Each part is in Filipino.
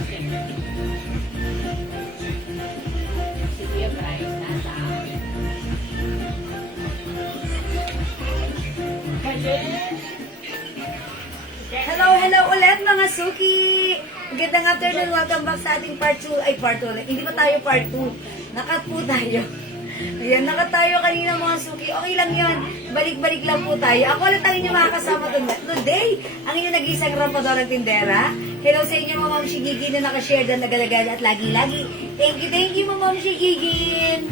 Hello ulit mga suki! Magandang afternoon, welcome back sa ating part 2. Ay, part 2. Hindi pa tayo part 2. Nakat po tayo. Ayan, nakat tayo kanina mga suki. Okay lang yun. Balik-balik lang po tayo. Ako ulit ang inyong makakasama today. Ang inyong nag-iisang rampadorang tindera. Hello sa inyo mga Ma'am Shigigin na nakashare na nagalagal at lagi-lagi. Thank you Ma'am Shigigin!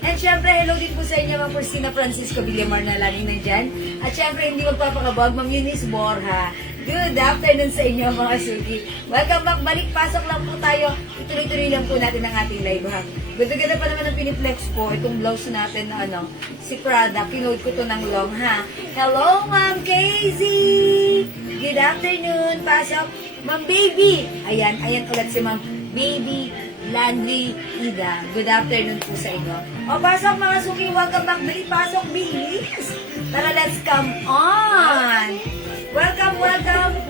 And syempre, hello din po sa inyo, Ma'am Christina Francisco Villamar na laging nandyan. At syempre, hindi magpapakabog, Ma'am Eunice Borja. Good afternoon sa inyo, mga suki. Welcome back, balik, pasok lang po tayo. Ituloy-tuloy lang po natin ang ating live, ha. Ganda-ganda pa naman ang piniplex ko, itong blouse natin na si Prada. Pinood ko to ng long, ha. Hello, Ma'am Casey! Good afternoon, pasok. Ma'am Baby! Ayan ulit si Ma'am Baby Landry Ida. Good afternoon po sa inyo. O, pasok mga suki, welcome back. Balik, pasok, bilis. Tara, let's come on. Welcome.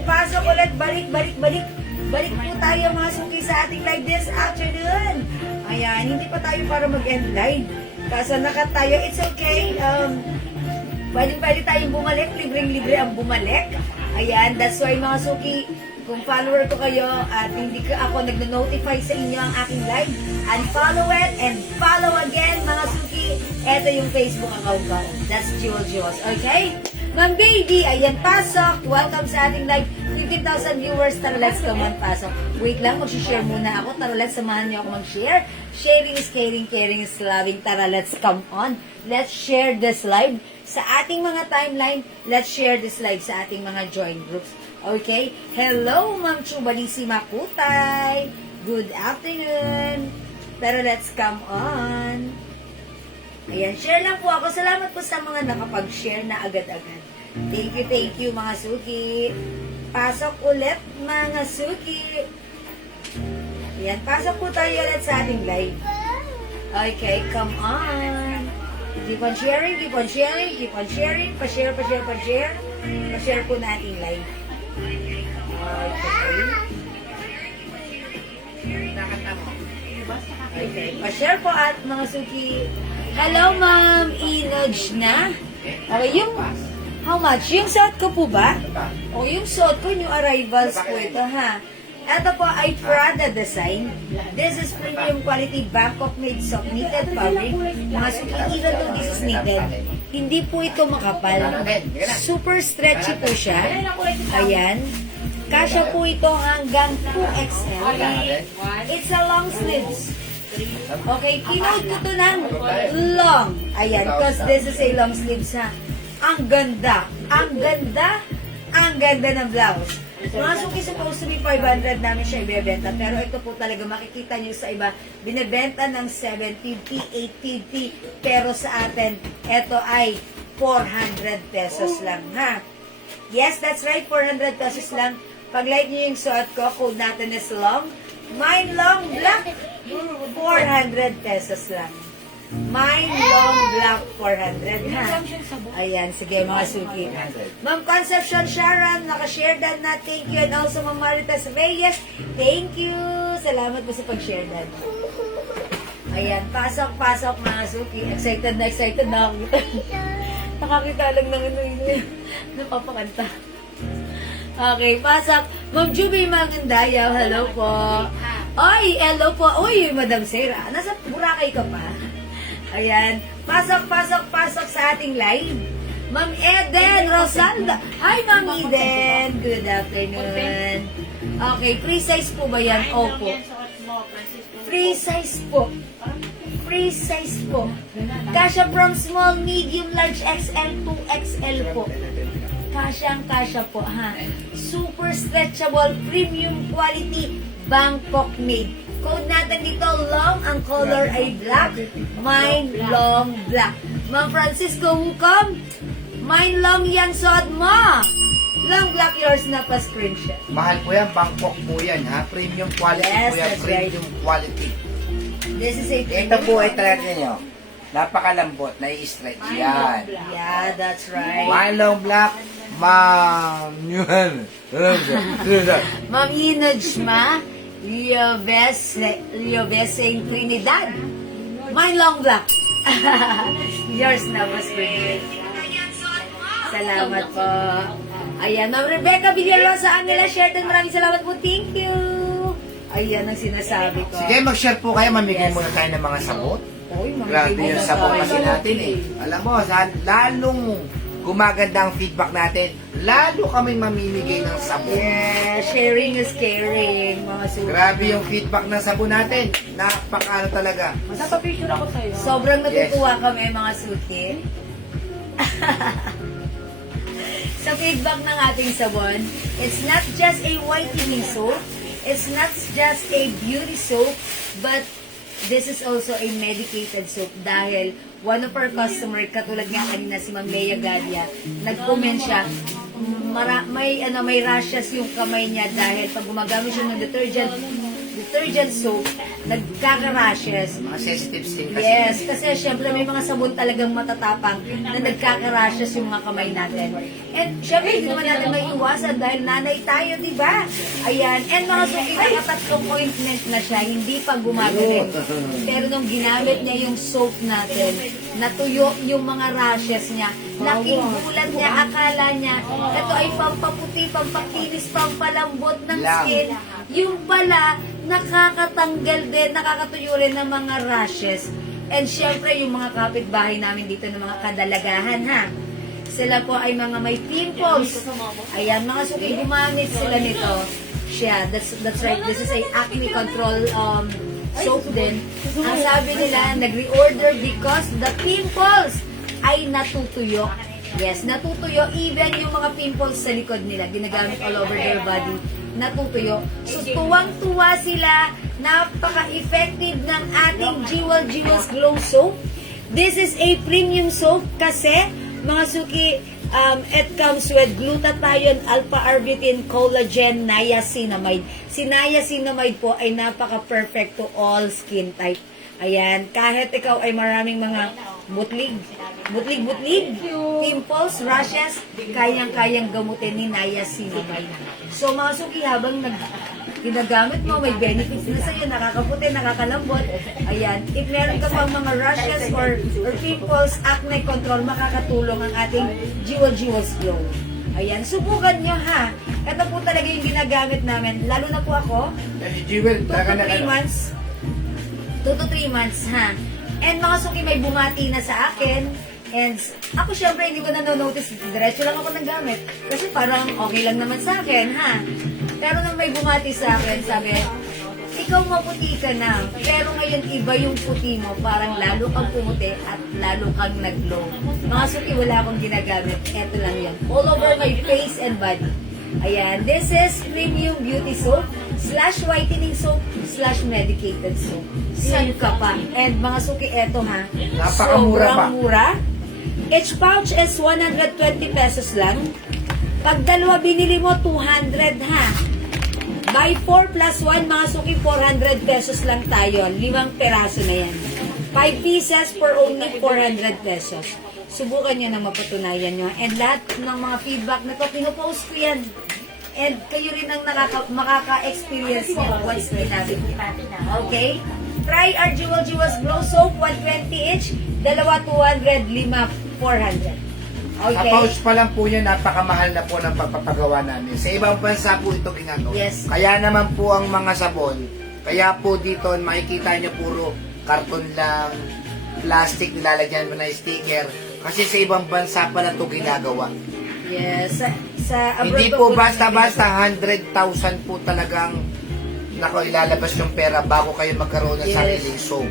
Pasok ulit, balik. Balik po tayo mga suki sa ating live this afternoon. Ayan, hindi pa tayo para mag-end live. Kaso nakat tayo, it's okay. Pwede tayong bumalik, libreng-libre ang bumalik. Ayan, that's why mga suki, kung follower ko kayo at hindi ka ako nagno-notify sa inyo ang aking live, unfollow it and follow again mga suki. Ito yung Facebook account ko. That's Jewel Jewels. Okay? Ma'am Baby, ayan, pasok. Welcome sa ating live. 15,000 viewers. Tara, let's come on, pasok. Wait lang, mag-share muna ako. Tara, let's samahan niyo ako mag-share. Sharing is caring, caring is loving. Tara, let's come on. Let's share this live sa ating mga timeline. Let's share this live sa ating mga join groups. Okay? Hello, Ma'am Chubalissima Kutay. Good afternoon. Pero let's come on. Ayan, share lang po ako. Salamat po sa mga nakapag-share na agad-agad. Thank you, mga suki. Pasok ulit, mga suki. Ayan, pasok po tayo ulit sa ating live. Okay, come on. Keep on sharing. Pa-share. Pa-share po na ating live. Okay, pa-share po at mga suki. Hello, Ma'am. I-nudge na. Okay, how much? Yung suot ko po ba? O, yung suot ko, new arrivals po ito, ha? Ito po ay Prada design. This is premium quality Bangkok-made soft knitted fabric. Mga suki, even though this is knitted, hindi po ito makapal. Super stretchy po siya. Ayan. Kasya po ito hanggang 2XL. It's a long sleeves. Okay, kinood ko to ng long. Ayan, because this is a long sleeves, ha. Ang ganda ng blouse. Mga suki, supposed to be 500 namin siya ibebenta. Pero ito po talaga makikita nyo sa iba, binebenta ng 750, 850. Pero sa atin, ito ay 400 pesos lang, ha. Yes, that's right, 400 pesos lang. Pag like nyo yung suot ko, code natin is long. Mine long black, 400 pesos lang. Mine long black, 400, ha? Ayan, sige mga suki. Ma'am Concepcion Sharon, nakashare dan na. Thank you. And also Ma'am Maritas Reyes, thank you. Salamat po sa pag-share dan. Ayan, pasok mga suki. Excited na ako. Nakakita lang ng napapakanta. Okay, pasok. Ma'am Juby Magandayaw, hello po. Oy, hello po. Oy, Madam Sarah, nasa Boracay ka pa? Ayan, pasok sa ating live. Ma'am Eden Rosalda. Hi, Ma'am Eden. Good afternoon. Okay, free size po ba yan? Opo. Free size po. Kasya from small, medium, large, XL, 2XL po. Kasya po, ha. Super stretchable, premium quality, Bangkok made. Code natin dito, long, ang color ay black. Mine long black. Ma'am Francisco Hukom, mine long yan suot mo. Long black, yours na pa screenshot. Mahal po yan, Bangkok po yan, ha? Premium quality Yes, po yan, that's premium quality. This is a Ito po ay talaga nyo. Napakalambot, na-i-stretch yan. Yeah, that's right. My long black, ma'am, yun. Ma'am Inaj ma, Liovesing Trinidad. Mine long black. Yours na, Boss Bernard. Salamat po. Ayan, Ma'am Rebecca Villarosa, Angela Sherton, maraming salamat po. Thank you. Ayan ang sinasabi ko. Sige, mag-share po kayo. Mamigay Yes. muna tayo ng mga sabot. Uy, mga Grabe kaibigan yung sabot tayo. kasi natin eh. Alam mo, lalong gumaganda ang feedback natin, lalo kaming mamimigay ng sabon. Yeah, sharing is caring, mga suki. Grabe yung feedback ng sabon natin. Napakaano talaga. Napapicture ako sa'yo. Sobrang natutuwa kami, mga suki. Sa feedback ng ating sabon, it's not just a whitening soap, it's not just a beauty soap, but this is also a medicated soap dahil one of our customer, katulad nga kanina si Ma'am Lea Gadia, nag-comment siya, may rashes yung kamay niya dahil pag gumagamit siya ng detergent soap, nagkaka-rashes. Mga sensitive skin kasi. Yes, kasi syempre may mga sabon talagang matatapang na nagkaka-rashes yung mga kamay natin. And syempre hindi naman natin may iwasan dahil nanay tayo, di ba? Ayan. And mga suki, nakatatlong ointment na siya, hindi pa gumagaling. Pero nung ginamit niya yung soap natin, natuyo yung mga rashes niya. Laking gulat niya, akala niya, ito ay pampaputi, pampakinis, pampalambot ng skin. Yung pala, nakakatanggal din, nakakatuyo rin ng mga rashes. And syempre, yung mga kapitbahay namin dito ng mga kadalagahan, ha? Sila po ay mga may pimples. Ayan, mga suki, gumamit sila nito. That's right. This is a acne control soap din. Ang sabi nila, nag-reorder because the pimples ay natutuyo. Yes, natutuyo. Even yung mga pimples sa likod nila, ginagamit all over their body, natutuyo. So, tuwang-tuwa sila. Napaka-effective ng ating Jewels Glow Soap. This is a premium soap kasi, mga suki, it comes with glutathione, alpha-arbutin, collagen, niacinamide. Si niacinamide po ay napaka-perfect to all skin type. Ayan, kahit ikaw ay maraming mga butlig, pimples, rashes, kayang-kayang gamutin ni niacinamide. So mga suki, habang ginagamit mo, may benefits na sa'yo, nakakaputi, nakakalambot. Ayan, if meron ka pang mga rashes or pimples, acne control, makakatulong ang ating Jewels Glow. Ayan, subukan nyo ha. Ito po talaga yung ginagamit namin. Lalo na po ako, Kasi Jewel, 2 talaga to 3 months. 2 to 3 months, ha? And mga suki, may bumati na sa akin. And ako syempre, hindi ko na notice. Diretso lang ako ng gamit. Kasi parang okay lang naman sa akin, ha? Pero nung may bumati sa akin, sabi, ikaw maputi ka na. Pero ngayon, iba yung puti mo. Parang lalo kang pumuti at lalo kang nag-glow. Mga suki, wala akong ginagamit. Ito lang yan. All over my face and body. Ayan, this is premium beauty soap / whitening soap / medicated soap. Saan ka pa? And mga suki, eto ha. Napakamura pa. Sobrang mura. Each pouch is 120 pesos lang. Pag dalawa binili mo, 200 ha. Buy 4 plus 1, mga suki, 400 pesos lang tayo. 5 peraso na yan. 5 pieces for only 400 pesos. Subukan nyo na mapatunayan nyo. And lahat ng mga feedback na to, pinopost ko yan. And kayo rin ang makaka-experience nyo once ginamit nyo. Okay? Try our Jewels Glow Soap, 120 each. Dalawa, 200, 5, 400. Sa Okay? pouch pa lang po yun, napakamahal na po ng pagpapagawa namin. Sa ibang bansa po ito ginagawa. Yes. Kaya naman po ang mga sabon, kaya po dito makikita nyo puro karton lang, plastic, nilalagyan mo na sticker. Kasi sa ibang bansa pa lang ito ginagawa. Yes. Sa abroad Hindi pa po namin basta-basta 100,000 po talagang ilalabas yung pera bago kayo magkaroon ng Yes. sariling soap.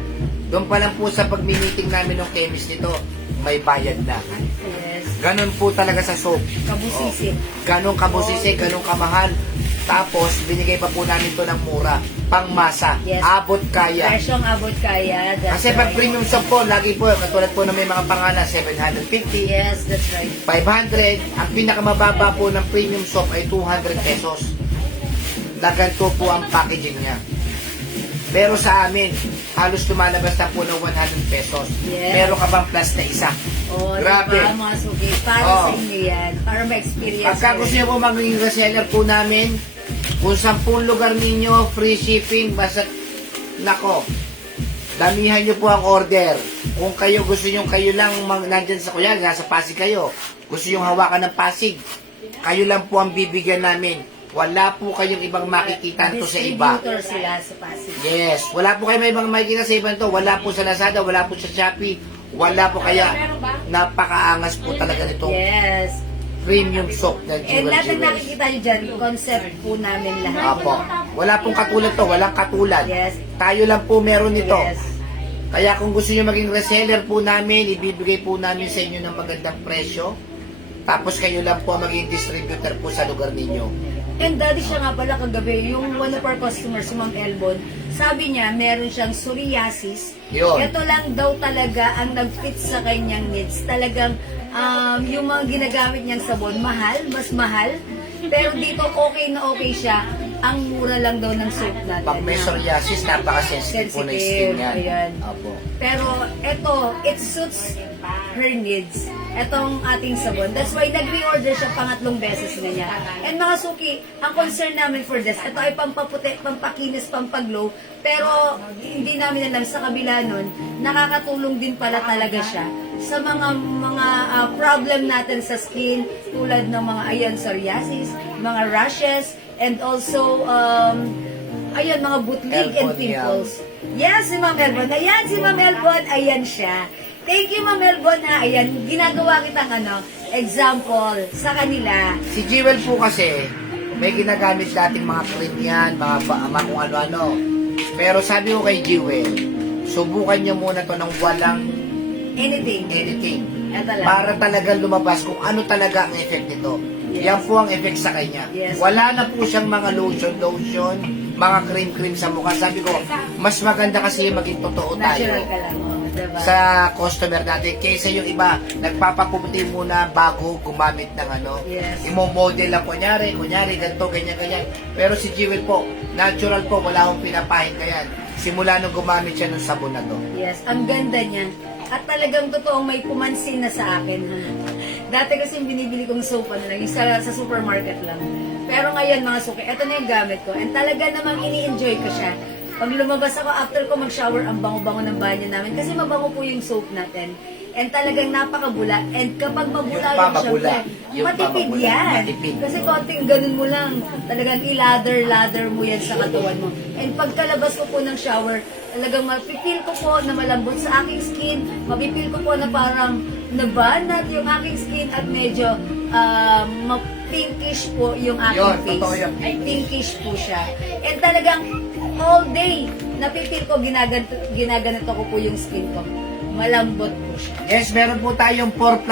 Doon pa lang po sa pag-meeting namin ng chemist nito, may bayad na. Yes. Ganon po talaga sa soap. Kabusisi. Ganon kabusisi, ganon kamahal. Tapos, binigay pa po namin to ng mura. Pangmasa. Yes. Abot kaya. Presyong abot kaya. That's Kasi pag right. premium soap po, lagi po, katulad po na may mga pangalan, 750, Yes, that's right. 500. Ang pinakamababa po ng premium soap ay 200 pesos. Na ganito po ang packaging niya. Pero sa amin, halos lumalabas na po ng 100 pesos. Yes. Meron ka bang plus na isa? Oh, Grabe. diba, mga suki? Para Oh. sa inyo yan. Para ma-experience Pagka nyo. gusto niyo po maging reseller po namin, Kung 10 lugar ninyo, free shipping, basta, nako, damihan nyo po ang order. Kung kayo gusto nyo, kayo lang nandyan sa kuya, nasa Pasig kayo. Gusto nyo hawakan ng Pasig, kayo lang po ang bibigyan namin. Wala po kayong ibang makikita to sa iba. Distributor sila sa Pasig. Yes, wala po kayo may ibang makikita sa iba to. Wala po sa Lazada, wala po sa Shopee, wala po kaya. Napakaangas po talaga nitong Yes. premium soap na And Jewel lahat ng Jewels. nakikita nyo dyan, concept po namin lahat. Apo. Wala pong katulad to, walang katulad. Yes. Tayo lang po meron nito. Yes. Kaya kung gusto nyo maging reseller po namin, ibibigay po namin sa inyo ng magandang presyo. Tapos kayo lang po maging distributor po sa lugar ninyo. And daddy siya nga pala kagabi, yung one of our customers, si Ma'am Elbon, sabi niya meron siyang psoriasis. Yun. Ito lang daw talaga ang nag-fit sa kanyang needs. Talagang yung mga ginagamit niyang sabon, mahal, mas mahal. Pero dito okay na okay siya. Ang mura lang daw ng soap natin. Pag may psoriasis, napaka-sensitive po ng skin yan. Ayan. Apo. Pero ito, it suits her needs. Etong ating sabon. That's why nag-reorder siya pangatlong beses na niya. And mga suki, ang concern namin for this, ito ay pampaputi, pampakinis, pampaglow. Pero hindi namin alam sa kabila nun, nakakatulong din pala talaga siya sa mga problem natin sa skin, tulad ng mga psoriasis, mga rashes, and also mga butlig and Elbon, pimples. Yes, si Ma'am Elbon. Ayan, si Ma'am Elbon. Ayan siya. Thank you, Ma'am Elbon, ha. Ayan, ginagawa kitang example sa kanila. Si Jewel po kasi, may ginagamit dating mga cream yan, mga kung ano-ano. Pero sabi ko kay Jewel, subukan niyo muna to ng walang Anything. Ito lang. para talagang lumabas kung ano talaga ang effect nito. Yes. Yan po ang effect sa kanya. Yes. Wala na po siyang mga lotion, mga cream sa mukha. Sabi ko, mas maganda kasi maging totoo tayo Natural ka lang. Diba? sa customer natin kaysa yung iba nagpapaputi muna bago gumamit ng Yes. imo-model lang kunyari ganito, ganyan. Pero si Jewel po, natural po, wala akong pinapahid yan. Simula nung gumamit siya ng sabon na to. Yes, ang ganda niya. At talagang totoong may pumansin na sa akin. Dati kasi yung binibili kong soap lang, yung sa supermarket lang. Pero ngayon mga suki, ito na yung gamit ko. And talaga namang ini-enjoy ko siya. Pag lumabas ako, after ko mag-shower, ang bango-bango ng banyo namin. Kasi mabango po yung soap natin. And talagang napakabula. And kapag mabula Yung pa mabula. syempre, Yung pa matipid mabula. yan. Matipid. Kasi konting ganun mo lang, talagang i-lather mo yan sa katawan mo. And pagkalabas ko po ng shower, talagang mapipil ko po na malambot sa aking skin, mapipil ko po na parang nabanat yung aking skin at medyo pinkish po yung aking Yun, face. totoo yun. Ay, pinkish po siya. And talagang all day, napipil ko, ginaganito ko po yung skin ko. Malambot po siya. Yes, meron po tayong 4+1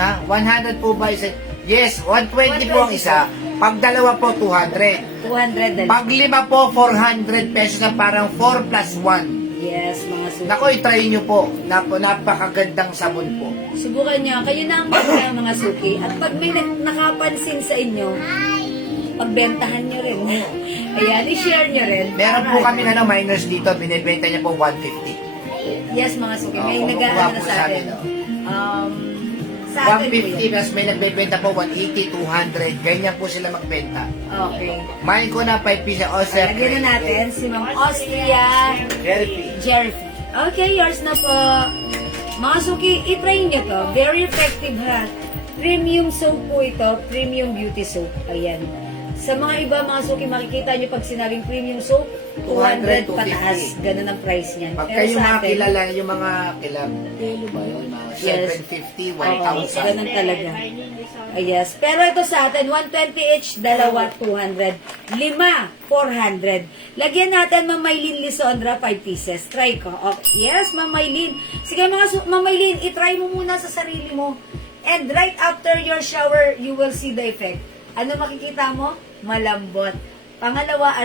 ha. 100 po ba isa? Yes, 120 po ang isa. Pag dalawa po, 200. 200 din. Pag lima po, 400 pesos na parang 4+1. Yes, mga suki. Nako, i-try nyo po. Napakagandang sabon po. Subukan nyo. Kayo na ang mga suki. At pag may nakapansin sa inyo, pagbentahan nyo rin. Ayan, i-share nyo rin. Meron po kami minors dito, binibenta niya po 150. Yes, mga suki. May Oo, nag-aano kukuha po sa sa atin. amin, Sa atin po 150 yun. plus may nagbebenta po 180, 200. Ganyan po sila magbenta. Okay. Main ko na 5 pieces. Oh, sir. Lagyan na natin si Ma'am Austria Therapy. Jerry. Okay, yours na po. Mga suki, i-try nyo to. Very effective ha. Premium soap po ito. Premium beauty soap. Ayan. Sa mga iba, mga suki, makikita nyo pag sinabing premium soap, 200 200, pataas. Ganun ang price niyan. Pag Pero kayo sa mga atin, kilala, yung mga kilab, kilo ba yun? Mga Yes. 750, Oo, 1,000. ganun talaga. Yes. Pero ito sa atin, 120 each, dalawa, 200. 5, 400. Lagyan natin, Ma'am Maylin Lisondra, 5 pieces. Try ko. Okay. Yes, Ma'am Maylin. Sige, Ma'am Maylin, itry mo muna sa sarili mo. And right after your shower, you will see the effect. Ano makikita mo? Malambot. Pangalawa,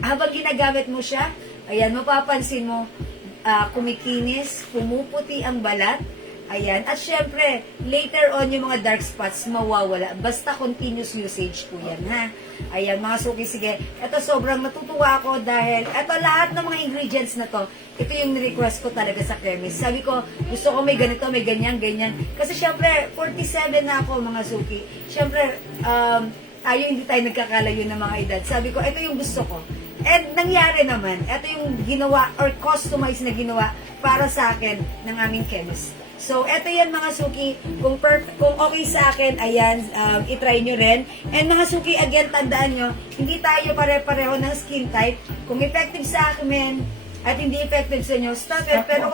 habang ginagamit mo siya, ayan, mapapansin mo, kumikinis, pumuputi ang balat. Ayan. At syempre, later on, yung mga dark spots mawawala. Basta continuous usage po yan, ha? Ayan, mga suki, sige. Ito, sobrang natutuwa ako dahil ito, lahat ng mga ingredients na to, ito yung request ko talaga sa chemist. Sabi ko, gusto ko may ganito, may ganyan, ganyan. Kasi syempre, 47 na ako, mga suki. Syempre, tayo hindi tayo nagkakalayo ng mga edad. Sabi ko, ito yung gusto ko. And nangyari naman, ito yung ginawa or customized na ginawa para sa akin ng aming chemist. So, eto yan mga suki. Kung okay sa akin, ayan, itry nyo rin. And mga suki, again, tandaan nyo, hindi tayo pare-pareho ng skin type. Kung effective sa akin at hindi effective sa inyo, stop it. Pero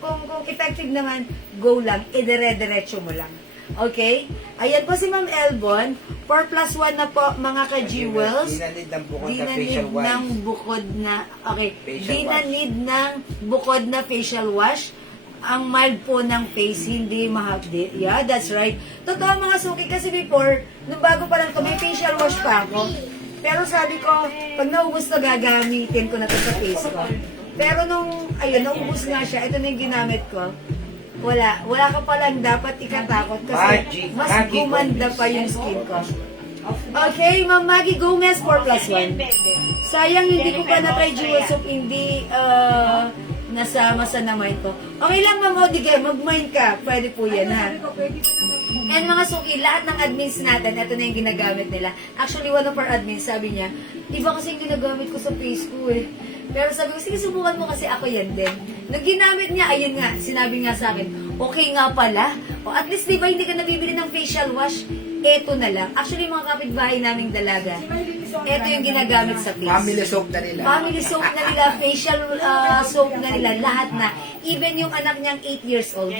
kung effective naman, go lang. Idire-diretso mo lang. Okay? Ayan po si Ma'am Elbon. 4+1 na po, mga ka-jewels. Di na need ng bukod Di na na facial need wash. ng bukod na, okay, Facial di na wash. need ng bukod na facial wash. Ang mild po ng face, hindi mahapdi. Yeah, that's right. Totoo mga suki, kasi before, nung bago pa lang ito, may facial wash pa ako. Pero sabi ko, pag naubos na, gagamitin ko na ito sa face ko. Pero nung, ayun, naubos nga siya, ito na yung ginamit ko. Wala ka palang dapat ikatakot kasi mas gumanda pa yung skin ko. Okay, Ma'am Maggie Gomez, 4+1. Sayang hindi ko pa na-try jewel soap, hindi nasama sa na-mind ko. Okay lang, Ma'am Odige, mag-mind ka. Pwede po yan, ha? And mga suki, lahat ng admins natin, ito na yung ginagamit nila. Actually, one of our admins, sabi niya, iba kasi yung ginagamit ko sa face ko eh. Pero sabi ko, sige, subukan mo kasi ako yan din. Nung ginamit niya, ayun nga, sinabi nga sa akin, okay nga pala. O at least, di ba, hindi ka nabibili ng facial wash? Eto na lang. Actually, mga kapitbahay naming dalaga, eto yung ginagamit sa face. Family soap na nila. Family soap na nila, facial soap na nila, lahat na. Even yung anak niyang 8 years old.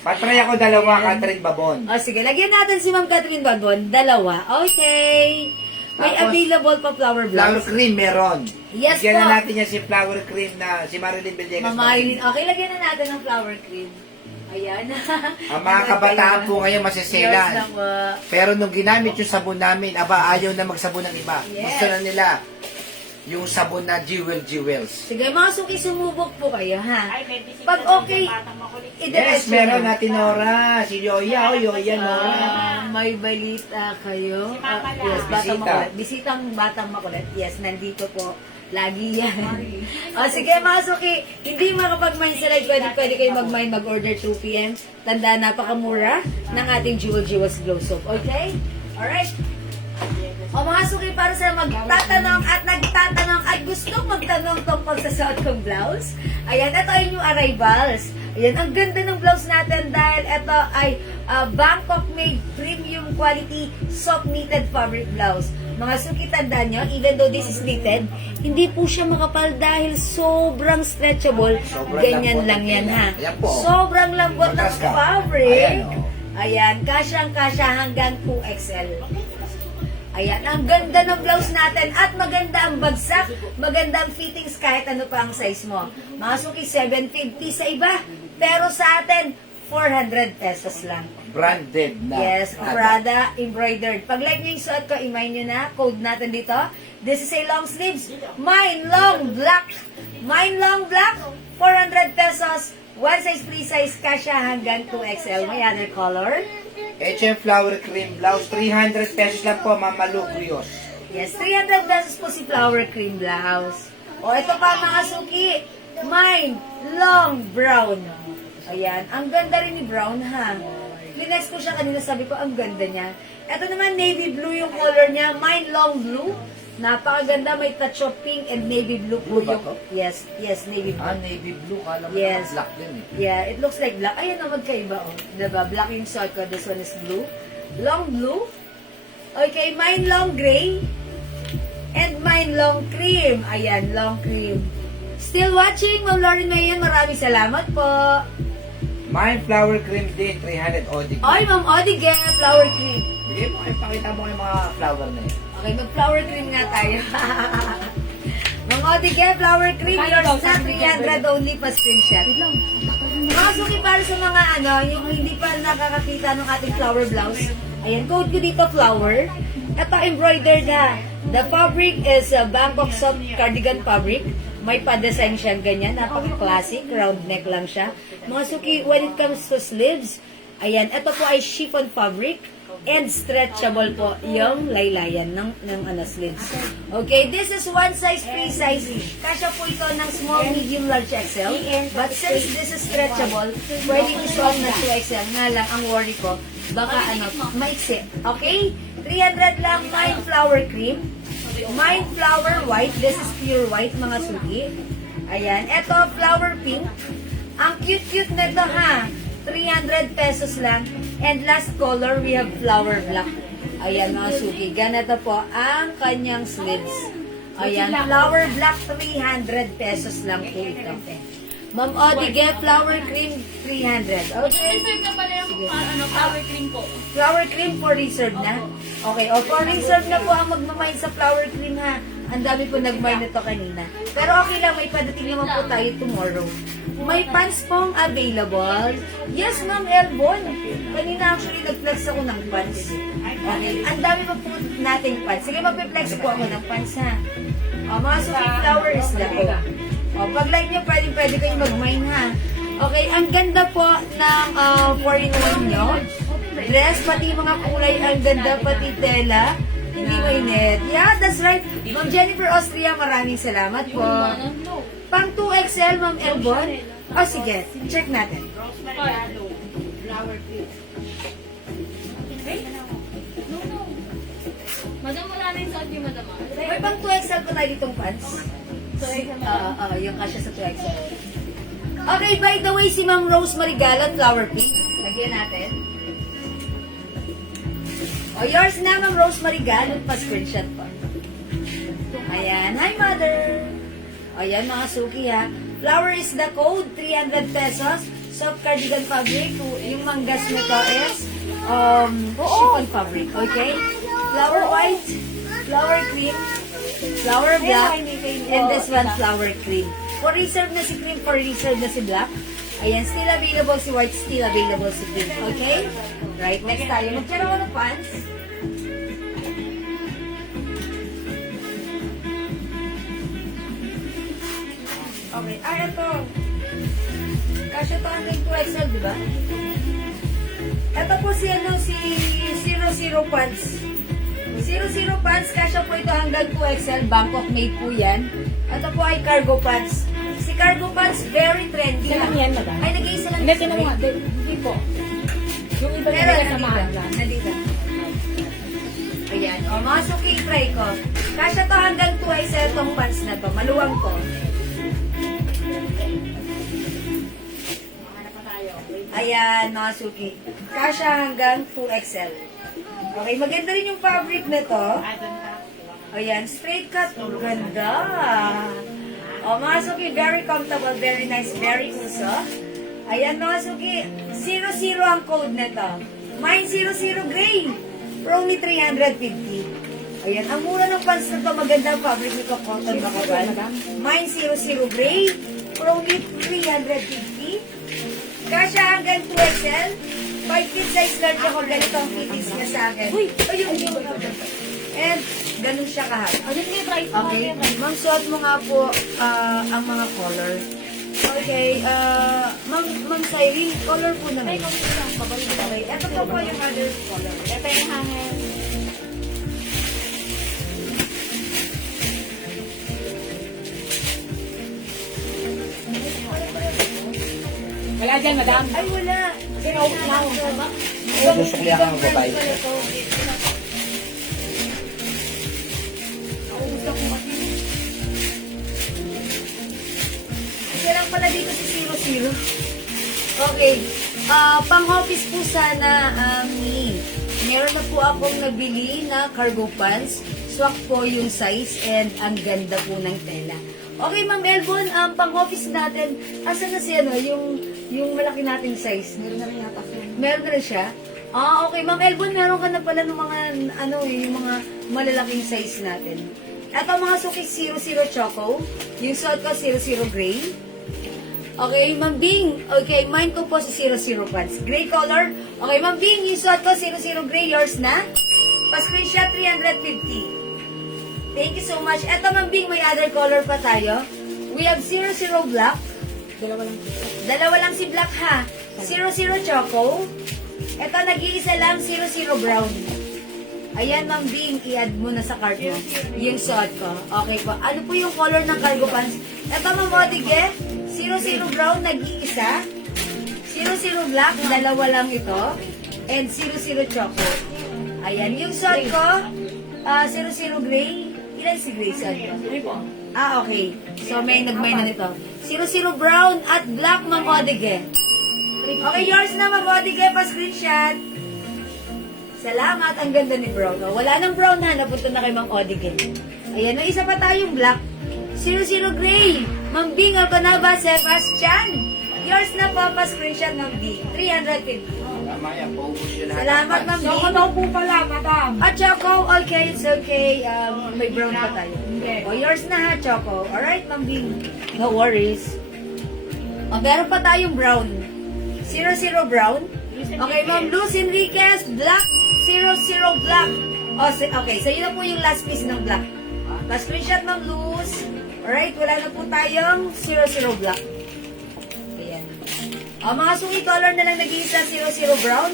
Patry ako dalawa, Catherine Babon. O sige, lagyan natin si Ma'am Catherine Babon. Dalawa. Okay. May Tapos, available pa flower Flower blouse. cream, meron. Yes Bigyan po. na natin yan si flower cream na si Marilyn Villegas. Mamahalin. Okay, lagyan na natin ng flower cream. Ayan. Ang mga kabataan po ngayon Yes masiselan. lang po. Pero nung ginamit yung sabon namin, ayaw na magsabon ng iba. Yes. Gusto na nila yung sabon na jewels. Sige, mga suki, sumubok po kayo, ha? Pag okay, Yes, idiretso meron na. natin Nora. Si Yoya, Yoya Nora. May balita kayo. Yes, Bisita. Batang Makulit. Bisitang Batang Makulit. Yes, nandito po. Lagi yan. O sige mga suki, hindi makapag-mind sila, pwede kayo mag-mind, mag-order 2 p.m. Tanda, napakamura ng ating Jewels Glow Soap. Okay? Alright? O mga suki, para sa magtatanong at nagtatanong at gustong magtanong tungkol sa suot kong blouse, ayan, ito ay new arrivals. Ayan, ang ganda ng blouse natin dahil ito ay Bangkok made premium quality soft knitted fabric blouse. Mga suki, tandaan nyo, even though this is knitted, hindi po siya makapal dahil sobrang stretchable. Sobrang Ganyan lambot lang ng yan, tela. ha? Ayan po. Sobrang lambot ng Matras ka. fabric. Ayan, oh. Ayan, kasyang-kasya hanggang 2XL. Ayan, ang ganda ng blouse natin at maganda ang bagsak, maganda ang fittings kahit ano pa ang size mo. Mga suki, 750 sa iba, pero sa atin, 400 pesos lang. Branded na. Yes, Prada embroidered. Pag like nyo yung suot ko, imay nyo na, code natin dito. This is a long sleeves, mine long black. Mine long black, 400 pesos. One size, free size, kasha hanggang 2XL. May other color. H&M flower cream blouse, 300 pesos lang po, Mama Lucrios. Yes, 300 pesos po si flower cream blouse. O, ito pa mga suki. Mine, long brown. Ayan, ang ganda rin ni brown, ha? Linex ko siya kanina, sabi ko, ang ganda niya. Ito naman, navy blue yung color niya. Mine, long blue. Napakaganda, may touch of pink and navy blue po Blue ba yung... to? Yes, yes, navy blue. Navy blue, kala mo Yes. black din eh. Yeah, it looks like black. Ayan na, magkaiba, oh. Diba? Black yung suot ko. This one is blue. Long blue. Okay, mine long gray. And mine long cream. Ayan, long cream. Still watching, Ma'am Lauren Mayan. Maraming salamat po. Mine flower cream din, 300 odig. Ay, Ma'am Odige, flower cream. Bigay mo kayo, pakita mo yung mga flower na yun. Okay, mag-flower cream nga tayo. Ma'am Odige, flower cream. Yours na 300 only pa screenshot. Mga suki, para sa mga yung hindi pa nakakakita ng ating flower blouse. Ayan, code ko dito flower. Ito embroidered ha. The fabric is Bangkok soft cardigan fabric. May pa-design siyang ganyan. Napaka-classic. Round neck lang siya. Mga suki, when it comes to sleeves, ayan, ito po ay chiffon fabric. And stretchable po yung laylayan ng sleeves. Okay, this is one size, free size. Kasya po ito ng small, medium, large XL. But since this is stretchable, pwede isuot na 2XL. Nga lang, ang worry ko, Baka maiksi. Okay? 300 lang, Mind Flower Cream. Mind Flower White. This is pure white, mga suki. Ayan. Ito, Flower Pink. Ang cute-cute nito, ha? 300 pesos lang. And last color, we have Flower Black. Ayan, mga suki. Ganito po ang kanyang sleeves. Ayan, Flower Black, 300 pesos lang po ito. Ma'am Odige, Flower Cream, 300. Okay? Reserve na pala yung flower cream po. Flower cream for reserve na? Okay, o for reserve na po ang magmamine sa flower cream, ha. Ang dami po nagmine nito kanina. Pero okay lang, may padating naman po tayo tomorrow. May pants pong available. Yes, Ma'am Elbon. Kanina actually nag-flex ako ng pants. Okay, ang dami pa po nating pants. Sige, mag-flex po ako ng pants, ha. O, mga suki flower is the po. O, pag like nyo, pwede kayong mag-mine, ha. Okay, ang ganda po ng 4-in-1 nyo. Dress, pati mga kulay, ang ganda, pati tela. Hindi mainit. Yeah, that's right. Ma'am Jennifer Austria, maraming salamat po. Pang 2XL, Ma'am Elbon. O, sige, check natin. Madam, wala na yung suot yung madam. May pang 2XL pa tayo ditong pants. Yung kasya sa 2XL. Okay, by the way, si Ma'am Rosemary Gallant, flower pink. Lagyan natin. O, yours na, Ma'am Rosemary Gallant, pa-screenshot po. Ayan, hi mother! O, yan mga suki, ha. Flower is the code, 300 pesos. Soft cardigan fabric. Yung manggas nito is chiffon fabric, okay? Flower white, flower cream, flower black, and this one, flower cream. For reserve na si cream, for reserve na si black. Ayan, still available si white, still available si cream. Okay? Right, next tayo. Magkaroon ko ng pants. Okay, ito. Kasya to hanggang 2XL, di ba? Ito po si 00 pants. 00 pants, kasya po ito hanggang 2XL. Bangkok made po yan. Ito po ay cargo pants. Si cargo pants, very trendy. Isa lang yan, madam. Ay, nag-iisa lang. Hindi, tinan mo nga. Hindi po. Yung iba Pero nila sa mahal. nandito. Ayan. O, mga suki, try ko. Kasya to hanggang 2XL tong pants na to. Maluwang to. Ayan, mga suki. Kasya hanggang 2XL. Okay, maganda rin yung fabric na to. Ayan, straight cut. Ang ganda. O, mga suki, very comfortable, very nice, very uso. Ayan, mga suki, 00 ang code na to. Mine 00 gray. For only 350. Ayan, ang mura ng pants na to, maganda ang fabric nito, cotton bakabal. Mine 00 gray. For only 350. Kasya hanggang 2XL. 5 feet size large ako. Ganito ang fitties niya sa akin. Uy! Ayun. And, ganun siya kahal. Ano yung price? Okay. Ma'am, suot mo nga po ang mga color. Okay. Ma'am Cyrene, color po naman. Okay. Ito po yung other color. Ito yung hangin. Wala dyan, madam. Ay, wala. Sinawag na ako. Susuklihan ka ng babae. Kasi lang pala dito si 00. Okay. Pang-office po sana, ni. Meron na po akong nabili na cargo pants. Swak po yung size and ang ganda po ng tela. Okay, Ma'am Elbon, pang-office natin, asan na siya, yung malaki nating size? Meron na rin yata siya. Meron na rin siya? Okay, Ma'am Elbon, meron ka na pala ng mga, yung mga malalaking size natin. Ito mga suki 00 Choco. Yung suot ko 00 Gray. Okay, Ma'am Bing. Okay, mine ko po si 00 pants. Gray color. Okay, Ma'am Bing, yung suot ko 00 Gray. Yours na? Pa-screenshot 350. Thank you so much. Eto, Ma'am Bing, may other color pa tayo. We have 00 Black. Dalawa lang si Black, ha? 00 Choco. Eto, nag-iisa lang 00 Brown. Ayan, Ma'am Bing, i-add mo na sa cart mo. Yung suot ko. Okay po. Ano po yung color ng cargo pants? Eto, Ma'am Odige, 00 Brown, nag-iisa. 00 Black, dalawa lang ito. and 00 choco. Ayan, yung suot ko, 00 gray. Ilan si gray suot ko? Hindi po. Okay. So, may nagmay na nito. 00 brown at black, Ma'am Odige. Okay, yours na, Ma'am Odige. Pa-screenshot. Salamat. Ang ganda ni brown. Oh, wala nang brown ha. Napunta na kay Ma'am Odige. Ayan, may isa pa tayong black. 00 gray. Ma'am Bing Alcanaba, Sebastian. Yours na po, pa-screenshot, Ma'am Bing. 350. Tama yan, paubos yun lahat. Salamat, Ma'am Choco Bing. daw po pala, madam. At Choco, okay, it's okay. May brown pa tayo. Hindi. O, yours na ha, Choco. Alright, Ma'am Bing. No worries. O, meron pa tayong brown. 00 brown. Okay, Ma'am Luz Enriquez, black. 00 black. O, okay, so yun na po yung last piece ng black. Pa-screenshot, Ma'am Luz. Alright, wala na po tayong 00 black. Ayan. O, mga sungi color na lang nag-iisa, 00 brown.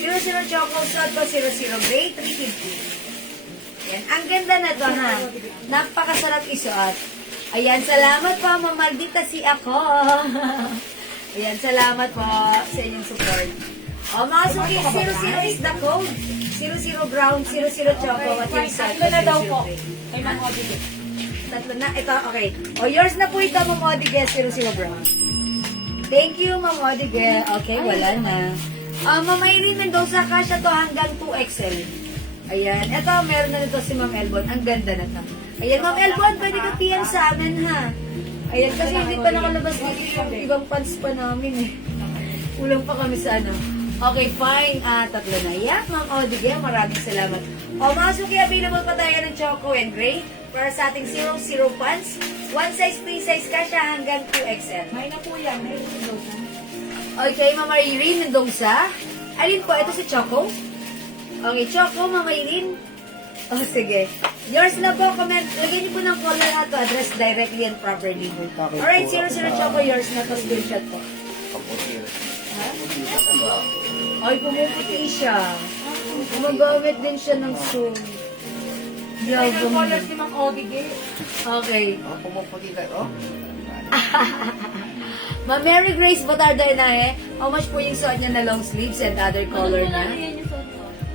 00 choco, suot ko 00 gray, 350. Yan. Ang ganda na to ha. Napakasarap isuot. Ayan, salamat po. Mamaldita si ako. Ayan, salamat po sa inyong support. O, mga suki, 00 is the code. 00 brown, 00 choco, at yung suot ko, Tatlo na daw 00 po. gray. Kay Ma'am Odige. Tatlo na. Ito, okay. O, yours na po ito, Ma'am Odige, 00 brown. Thank you, Ma'am Odige. Okay, wala na. Ma'am Irene Mendoza, kasya to hanggang 2XL. Ayan. Ito, meron na nito si Ma'am Elbon. Ang ganda na to. Ayan, Ma'am Elbon, pwede ka PM sa amin, ha? Ayan, kasi hindi pa nakalabas dito yung ibang pants pa namin, eh. Kulang pa kami sa ano. Okay, fine. Tatlo na. Yeah, Ma'am Odige, maraming salamat. O, mga suki, available pa tayo ng Choco and Gray para sa ating 00 pants. One size, free size ka siya hanggang 2XL. May na po yan. May na. Okay, Mama Irene Mendoza. Alin po, ito si Choco. Okay, Choco, Mama Irene. Oh, sige. Yours na po, comment. Lagyan niyo po ng color at to address directly and properly. Alright, 00 Choco, yours na po. Screenshot po. Ha? Ay, pumuputi siya. Gumagamit din siya ng soap. May na colors ni Ma'am Odige. Okay. Oh, pumuputi ka. Oh. Ma Mary Grace Batarda na eh. How much po yung suot niya na long sleeves and other color na?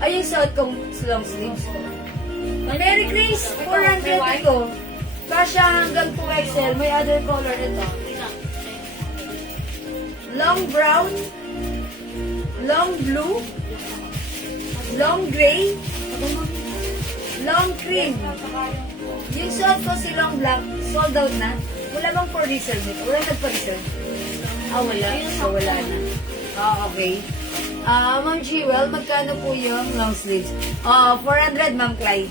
Ay, yung suot kong long sleeves. Ma Mary Grace, 400 ito. Kasya hanggang 2XL. May other color ito. Long brown, long blue, long gray, long cream. Yung suot ko si long black, sold out na. Wala bang for reserve nito? Wala nagpa-reserve? Wala. So, wala na. Okay. Ma'am Jewel, magkano po yung long sleeves? 400, Ma'am Clyde.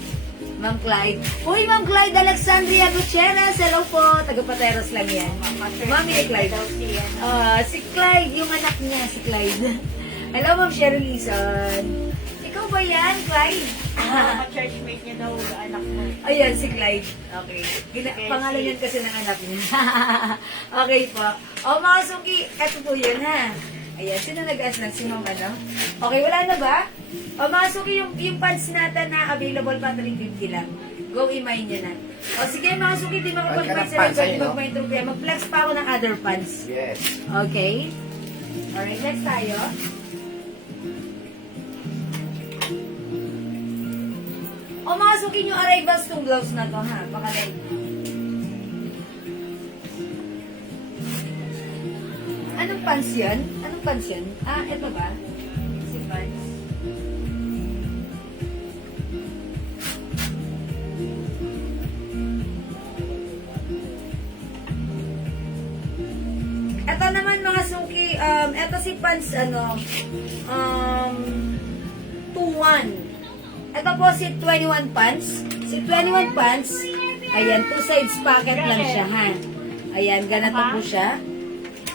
Ma'am Clyde. Uy, Ma'am Clyde Alexandria Gutierrez. Hello po. Taga-Pateros lang yan. Mami Clyde. Si Clyde, yung anak niya, si Clyde. Hello, Ma'am Cheryl Lison. Ikaw ba yan, Clyde? Churchmate niya daw, anak mo. Ayan, si Clyde. Okay. Pangalan yan kasi ng anak niya. Okay po. O, mga suki, eto po yun, ha? Ayan, sino nag-ask lang? Si Ma'am ano? Okay, wala na ba? O, mga suki, yung pants natin na available pa, 350 lang. Go imay nyo na. O, sige, mga suki, di makapag-pants sa pants, rin. ayun, no? Mag-may mag-flex pa ako ng other pants. Yes. Okay? Alright, next tayo. O, mga suki, yung arrivals tong blouse na to, ha? Pakalay. Anong pants yan? Anong pants yan? Ito ba? Si pants. Ito naman mga suki, ito si pants, 2-1. Ito po si 21 pants. Si 21 pants, ayan, 2 sides pocket lang siya, ha? Ayan, ganito po siya.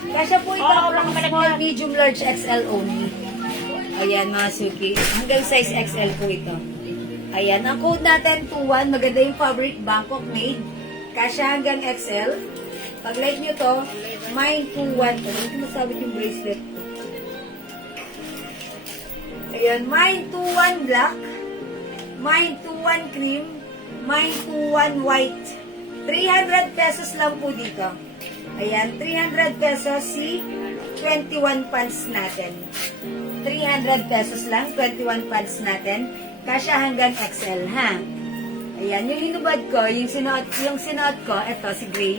Kasya po ito from small, medium, large, XL only. Ayan, mga suki. Hanggang size XL po ito. Ayan, ang code natin, 21. Maganda yung fabric, Bangkok made. Kasya hanggang XL. Pag like nyo to, mine 21. Hindi masabit yung bracelet ko. Ayan, mine 21 black. Mine 21 cream. Mine 21 white. 300 pesos lang po dito. Ayan, 300 pesos si 21 pants natin. 300 pesos lang, 21 pants natin. Kasya hanggang XL, ha? Ayan, yung hinubad ko, yung sinuot ko, eto, si Gray.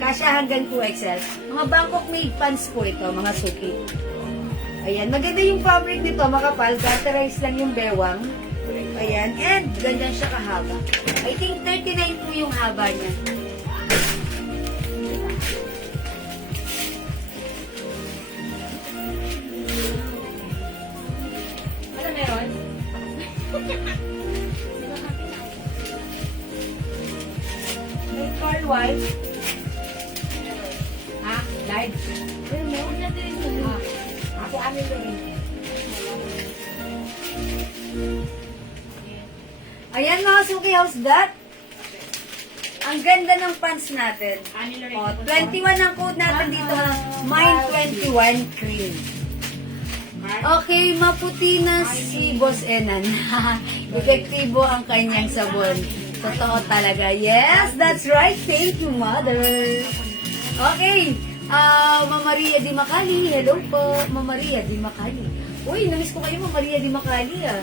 Kasya hanggang 2XL. Mga Bangkok made pants po ito, mga suki. Ayan, maganda yung fabric nito, makapal. Gutterize lang yung bewang. Ayan, and ganyan siya kahaba. I think 39 po yung haba niya. Ano meron? May Carl White. Ha? Live? Pero meron na din ito. Ako amin rin. Ayan mga suki, how's that? Ang ganda ng pants natin. Amin rin. O, 21 ang code natin dito. Mine 21 cream. Okay, maputi na si Boss Enan. Epektibo ang kanyang sabon. Totoo talaga. Yes, that's right. Thank you, mother. Okay. Mama Maria Di Macali. Hello po, Mama Maria Di Macali. Uy, namiss ko kayo, Mama Maria Di Macali, ah.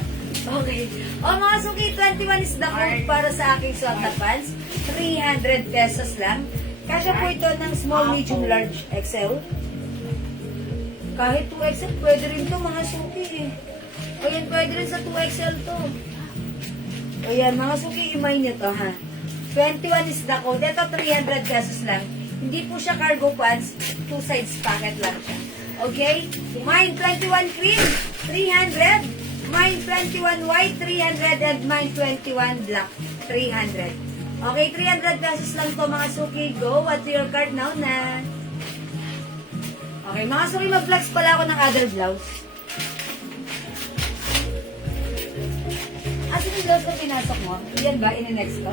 Okay. O, mga suki, 21 is the code para sa aking suot na pants. 300 pesos lang. Kasya po ito ng small, medium, large, XL. Kahit 2XL, pwede rin to mga suki eh. O yan, pwede rin sa 2XL to. O yan, mga suki, imay nyo to ha. 21 is the code. Ito, 300 pesos lang. Hindi po siya cargo pants. 2 sides packet lang siya. Okay? Mine 21 cream, 300. Mine 21 white, 300. And mine 21 black, 300. Okay, 300 pesos lang to mga suki. Go, what's your card now na? Okay, mga suki, mag-flex pala ako ng other blouse. Asan yung blouse ko pinasok mo? Yan ba? In-next ko?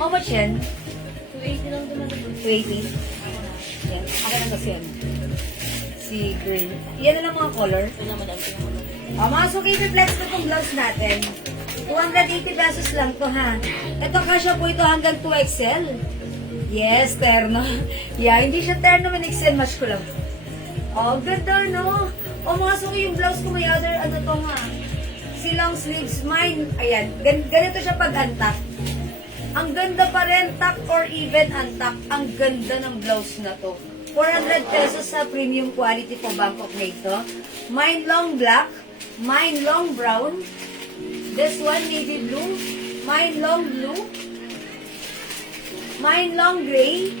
How much yan? 280 lang naman. 280? Yan. Ako na kasi yan. Si green. Yan na lang mga color. Ito naman ang tingin. Mga suki, i-flex ko itong blouse natin. 280 pesos lang to ha. Ito kasya po ito hanggang 2XL. Yes, terno. Yeah, hindi siya terno, may XL match ko lang. Oh, ganda, no? O, mga suki, yung blouse ko may other, ano to nga. Si long sleeves, mine, ayan, ganito siya pag untuck. Ang ganda pa rin, tuck or even untuck. Ang ganda ng blouse na to. 400 pesos sa premium quality po Bangkok made to. Mine long black, mine long brown. This one navy blue, mine long blue. Mine long gray,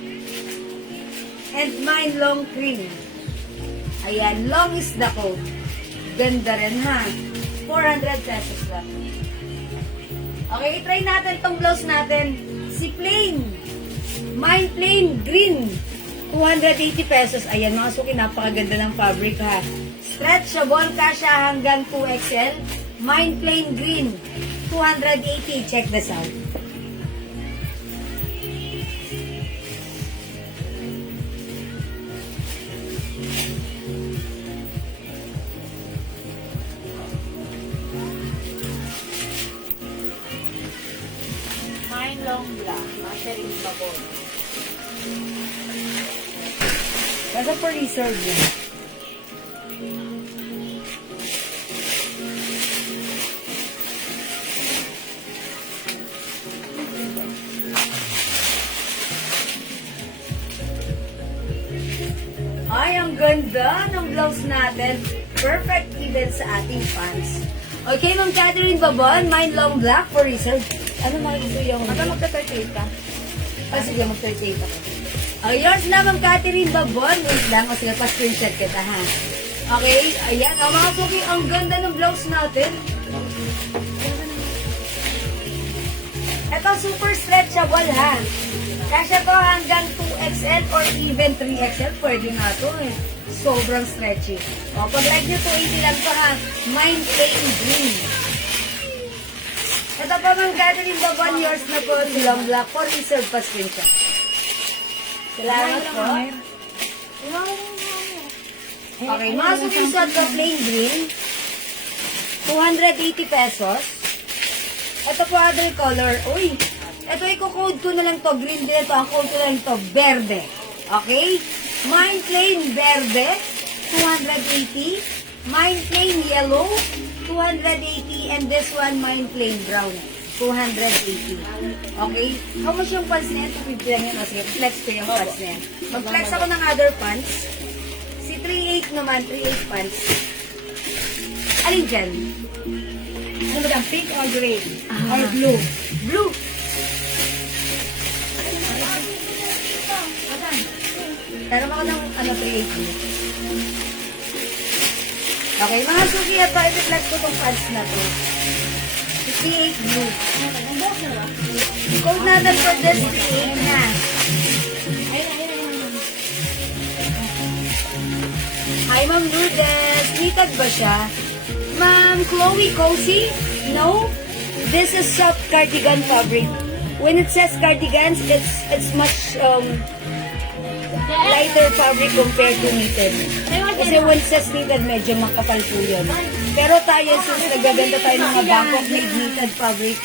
and mine long cream. Ayan, long is the code. Ganda rin ha. 400 pesos lang. Okay, try natin tong blouse natin. Si plain. Mine plain green. 280 pesos. Ayan mga suki, napakaganda ng fabric ha. Stretchable, kasya hanggang 2XL. Mine plain green. 280. Check this out. Mine long black. Mastering babon. Kasi for reserve yan. Ay, ang ganda ng blouse natin. Perfect even sa ating pants. Okay, Ma'am Catherine Babon, mine long black for reserve. Ano makikisuyo ko? Ano magta-38 ka? Sige, mag-38 ako. Yours na, Ma'am Catherine Babon. Wait lang, o sige, pa-screenshot kita, ha? Okay, ayan. O, mga suki, ang ganda ng blouse natin. Ito, super stretchable, ha? Kasya to hanggang 2XL or even 3XL. Pwede na to, eh. Sobrang stretchy. O, pag like nyo, 280 lang to, ha? Mine plain green. Ito pa, Ma'am Catherine Babon, yours na po, silang black for reserve pa-screenshot. Salamat po. Okay, mga sumisot na plain green. 280 pesos. Ito po other color. Uy, ito i-code ko na lang to. Green din ito. Ang code ko na lang to. Verde. Okay? Mine plain verde, 280. Mine plain yellow, 280. And this one, mine plain brown, 280. Okay? How much yung pants na yan? 250 lang yan. O sige, flex ko yung pants na yan. Mag-flex ako ng other pants. Si 3.8 naman, 3.8 pants. Alin dyan? Ano ba yan? Pink or gray? Or blue? Blue. Pero ako ng 3.8 blue. Okay, mga suki at i-flex ko tong pants na to. 3.8 blue. Code natin for this 3.8 na. Hi, Ma'am Lourdes. Nitag ba siya? Ma'am Chloe Cozy? No? This is soft cardigan fabric. When it says cardigans, it's much lighter fabric compared to knitted. Kasi when it says knitted, medyo makapal po yun. Pero tayo, since nagaganda tayo ng mga Bangkok made knitted fabric,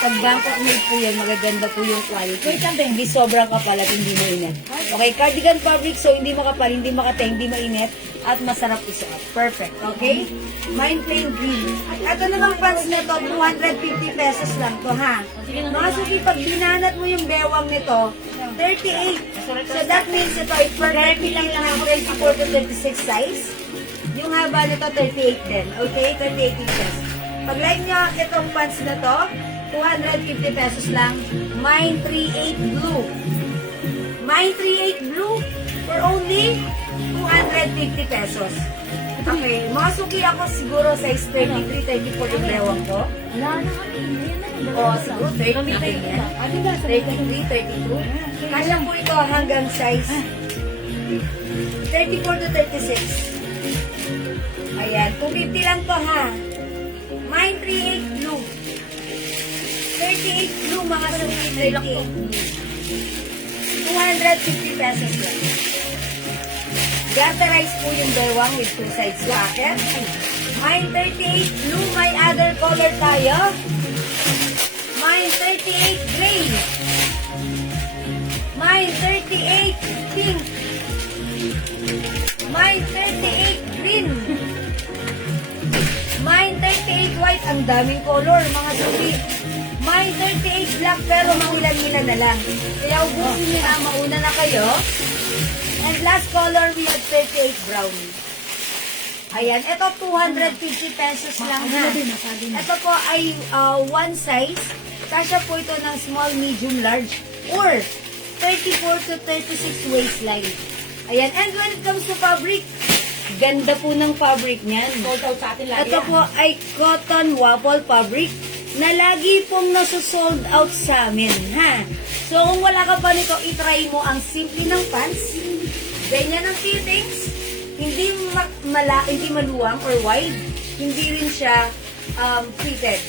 pag Bangkok made po yan, magaganda po yung quality. Hindi sobrang kapal at hindi mainit. Okay, cardigan fabric, so hindi makapal, hindi makate, hindi mainit, at masarap isuot. Perfect, okay? Mine plain green. Ito namang pants na to, 250 pesos lang to, ha? Mga suki, pag binanat mo yung bewang nito, 38. So that means ito ay perfectly lang ng 24 to 36 size. Yung haba nito, 38 din. Okay, 38 inches. Pag like nyo itong pants na to, 250 pesos lang. Mine 38 blue. Mine 38 blue for only 250 pesos. Okay, mga suki ako siguro size 33, 34 yung bewang ko. Wala na kami. O, siguro 33 yan. 33, 32. Kasya po ito hanggang size 34 to 36. Ayan, 250 lang to ha. Mine 38 blue. 38 blue mga suki, 38 blue. 250 pesos lang. Garterize po yung bewang with two sides pocket. Mine 38 blue, may other color tayo. Mine 38 gray. Mine 38 pink. Mine 38 green. Mine 38 white. Ang daming color, mga suki. Mine 38 black, pero mangilan-ngilan na lang. Kaya ubusin nyo na, mauna na kayo. And last color, we have 38 brown. Ayan, ito 250 pesos lang ha. Ito po ay one size. Kasya po ito ng small, medium, large, or 34 to 36 waistline. Ayan, and when it comes to fabric, ganda po ng fabric niyan. Sold out sa atin lagi. Ito po ay cotton waffle fabric na lagi pong nasusold out sa amin, ha? So, kung wala ka pa nito, itry mo ang simple ng pants. Ganyan ang fittings. Hindi hindi maluwang or wide. Hindi rin siya fitted.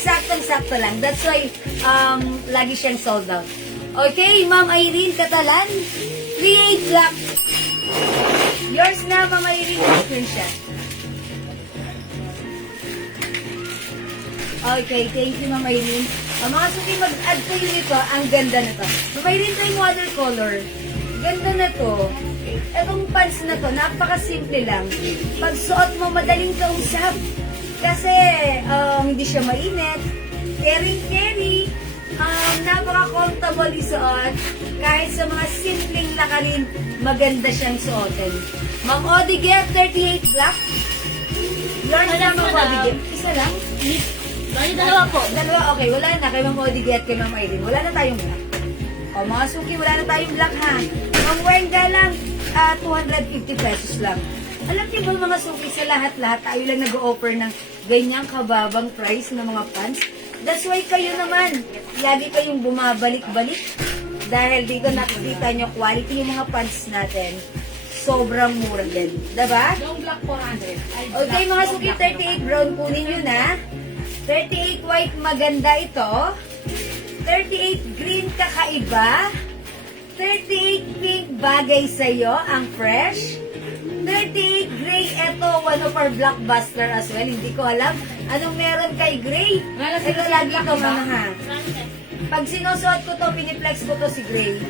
Saktong-sakto lang. That's why lagi siyang sold out. Okay, Ma'am Irene Catalan, 38 black. Yours na, Ma'am Irene. Screenshot. Okay, thank you, Ma'am Irene. Mga suki, mag-add po yun ito. Ang ganda na to. Ma'am Irene, try mo other color. Ganda na to. Etong pants na to, napaka-simple lang. Pag suot mo, madaling kausap. Kasi, hindi siya mainit. Carry. Napaka-comfortable isuot. Kahit sa mga simpleng lakarin, maganda siyang suotin. Ma'am Odiger, 38 black. Yours na, Ma'am Odiger. Isa lang? Bali, dalawa po. Dalawa, okay. Wala na. Kay Ma'am Odiger at kay Ma'am Irene. Wala na tayong black. O, mga suki, wala na tayong black, ha? Ma'am Wenga lang, 250 pesos lang. Alam niyo ba mga suki, sa lahat-lahat, tayo lang nag-offer ng ganyang kababang price ng mga pants. That's why kayo naman, lagi kayong bumabalik-balik. Dahil dito nakikita nyo quality yung mga pants natin. Sobrang mura din. Diba? Long black 400. Okay, mga suki, 38 brown kunin nyo na. 38 white, maganda ito. 38 green, kakaiba. 38 pink, bagay sa'yo, ang fresh. 38 gray, eto, one of our blockbuster as well. Hindi ko alam anong meron kay gray. Ito lagi ito, mga ha. Pag sinusuot ko to, piniplex ko to si gray.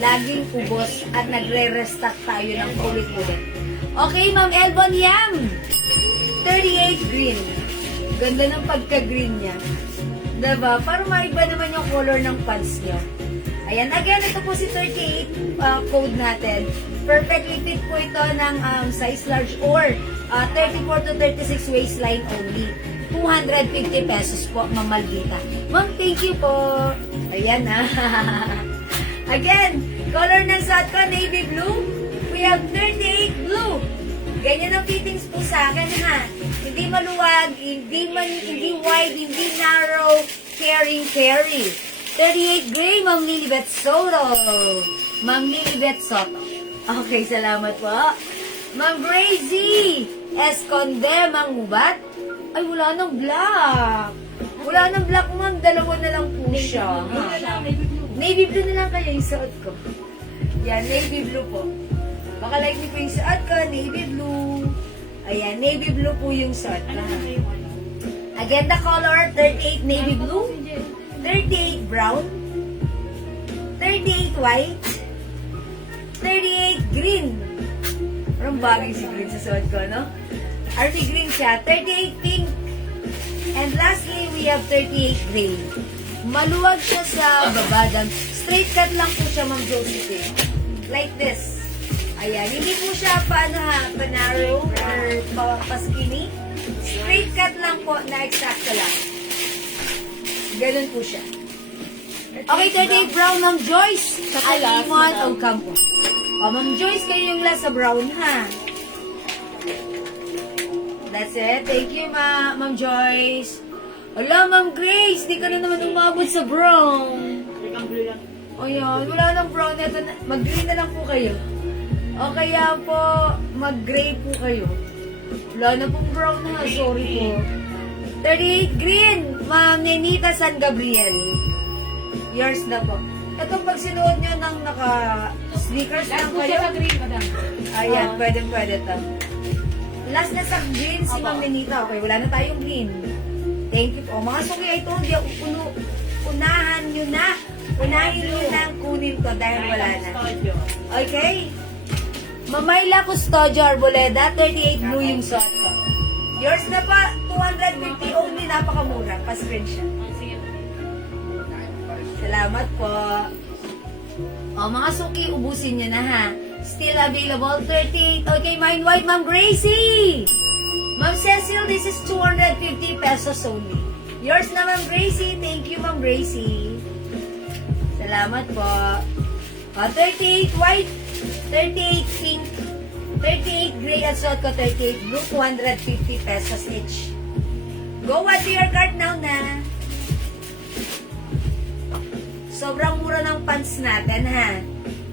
laging ubos at nagre-restock tayo ng paulit-ulit. Okay, Ma'am Elbon Yam. 38 green. Ganda ng pagka-green niya. Diba? Para maiba naman yung color ng pants niyo. Ayan, again, ito po si 38 code natin. Perfectly fit po ito ng size large or 34 to 36 waistline only. 250 pesos po, Ma'am Maldita. Ma'am, thank you po. Ayan na. Again, color ng suot ko, navy blue. We have 38 blue. Ganyan ang fittings po sa akin, ha. Hindi maluwag, hindi wide, hindi narrow, carry. 38 gray, Ma'am Lilibet Soto. Ma'am Lilibet Soto. Okay, salamat po. Ma'am Gracie Esconde, Mang Ubat. Ay, wala nang black. Wala nang black, ma'am. Dalawa na lang po siya. Navy blue na lang kaya yung suot ko. Yan, navy blue po. Baka like niyo po yung suot ko, navy blue. Ayan, navy blue po yung suot ko. Again, the color, 38 navy blue, 38 brown, 38 white, 38 green. Parang bagay si green sa suot ko, no? Army green siya, 38 pink. And lastly, we have 38 gray. Maluwag siya sa babadang. Straight cut lang po siya, Ma'am Josephine. Like this. Ayan, hindi po siya pa-narrow or pa-skinny. Straight cut lang po na eksakto lang. Ganun po siya. Okay, 38 brown, Ma'am Joyce. Alimon Ocampo. O, Ma'am Joyce, kayo yung last sa brown, ha? That's it. Thank you, Ma'am Joyce. Wala, Ma'am Grace. Di ka na naman umabot sa brown. Ayan, wala nang brown. Ito na, mag-green na lang po kayo. O kaya po, mag-gray po kayo. Wala na pong brown na. Sorry po. 38 green, Ma'am Nenita San Gabriel. Yours na po. Ito pag sinuot nyo ng naka-sneakers lang kayo. Ayan, pwede to. Last na sa green si Ma'am Nenita. Okay, wala na tayong green. Thank you po. Mga suki, I told you, unahan nyo na. Unahin nyo na ang kunin ko dahil wala na. Okay? Mamayla Custodio Arboleda, 38 blue yung suot ko. Yours na pa, 250 only, napakamura. Pa-screenshot. Salamat po. O, mga suki, ubusin nyo na, ha. Still available, 38. Okay, mine white, Ma'am Gracie. Ma'am Cecil, this is 250 pesos only. Yours na, Ma'am Gracie. Thank you, Ma'am Gracie. Salamat po. 38 white, 38 pink, 38 gray at suot ko, 38 blue, 250 pesos each. Go add to your cart now na. Sobrang mura ng pants natin, ha.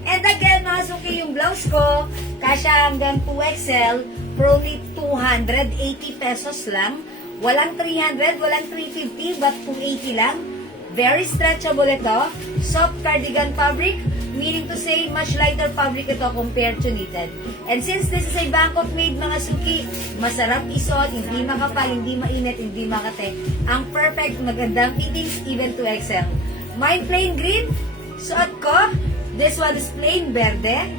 And again, mga suki, yung blouse ko, kasya hanggang 2XL, for only 280 pesos lang. Walang 300, walang 350, but 280 lang. Very stretchable ito. Soft cardigan fabric, meaning to say, much lighter fabric ito compared to knitted. And since this is a Bangkok made, mga suki, masarap isuot, hindi makapal, hindi mainit, hindi makate. Ang perfect, magandang fittings, even 2XL. Mine plain green, suot ko. This one is plain verde,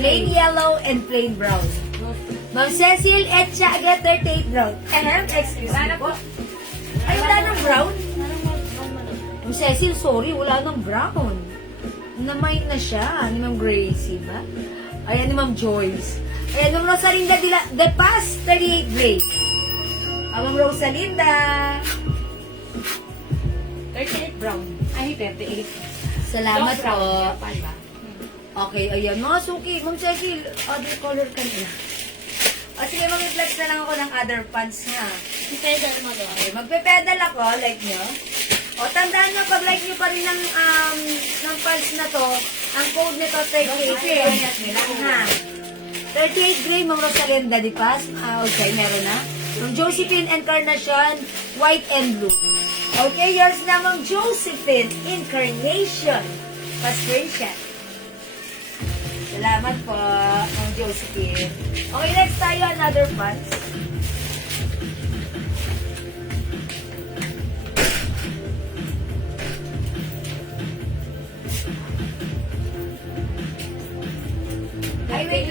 plain yellow, and plain brown. Ma'am Cecil, Etchaga, 38 brown. Excuse me po. Ay, wala nang brown? Ma'am Cecil, sorry, wala nang brown. Namay na siya, ni Ma'am Gracie ba? Ayan, ni Ma'am Joyce. Ayan, Ma'am Rosalinda De Paz, 38 gray. Ma'am Rosalinda. 38 brown. Ay, 38. Salamat Don't brown. po. Yan, ba? Okay, ayan. Mga suki, Ma'am Cecil, other color ka nila. O sige, mag-flex na lang ako ng other pants nga. Pedal mo doon. Okay, magpe-pedal ako, like nyo. O, tandaan nyo, pag like nyo pa rin ng pants na to, ang code nito, 38 gray. Ha? 38 gray, Ma'am Rosalinda Di Paz. Okay, meron na. Ma'am Josephine Encarnacion, white and blue. Okay, yours na, Ma'am Josephine Incarnation. Pa-screenshot. Salamat po, Ma'am Josephine. Okay, next tayo, another pants.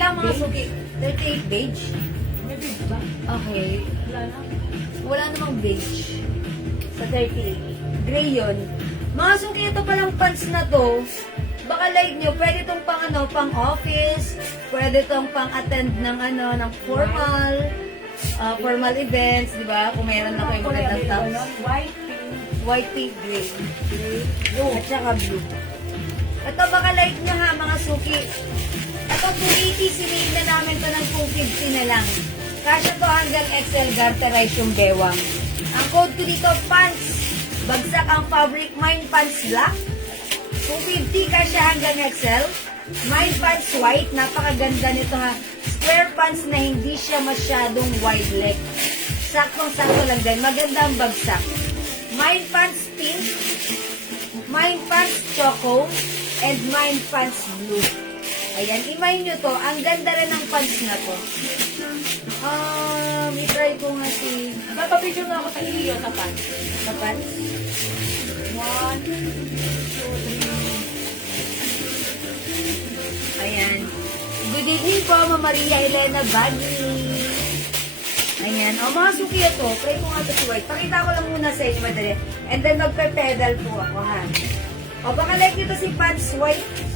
Kaya mga suki, 38 beige. May big ba? Okay. Wala na. Wala namang beige. Sa 38. Gray yun. Mga suki, ito palang pants na to. Baka like nyo, pwede itong pang pang office, pwede itong pang attend ng ng formal events, di ba? Kung meron na kayo magandang tops. White, White, pink, gray. At saka blue. Ito baka like nyo ha, mga suki. Ito 280, sinayin na namin to ng 250 na lang. Kasya to hanggang XL garterize yung bewang. Ang code ko dito, pants. Bagsak ang fabric, mine pants black. 250 kasya hanggang XL. Mine pants white, napakaganda nito ha. Square pants na hindi siya masyadong wide leg. Saktong-sakto lang din, maganda ang bagsak. Mine pants pink, mine pants choco, and mine pants blue. Ayan, imay nyo to. Ang ganda rin ng pants na to. I-try ko nga si... Napapicture na ako sa iyo sa pants. Sa pants. 1, 2, 3. Ayan. Good evening po, Mama Maria Elena Bagni. Ayan. O, mga suki ito. Try ko nga ito si White. Pakita ko lang muna sa inyo, madali. And then, magpe-pedal po ako, ha. O, baka like nyo to si pants White.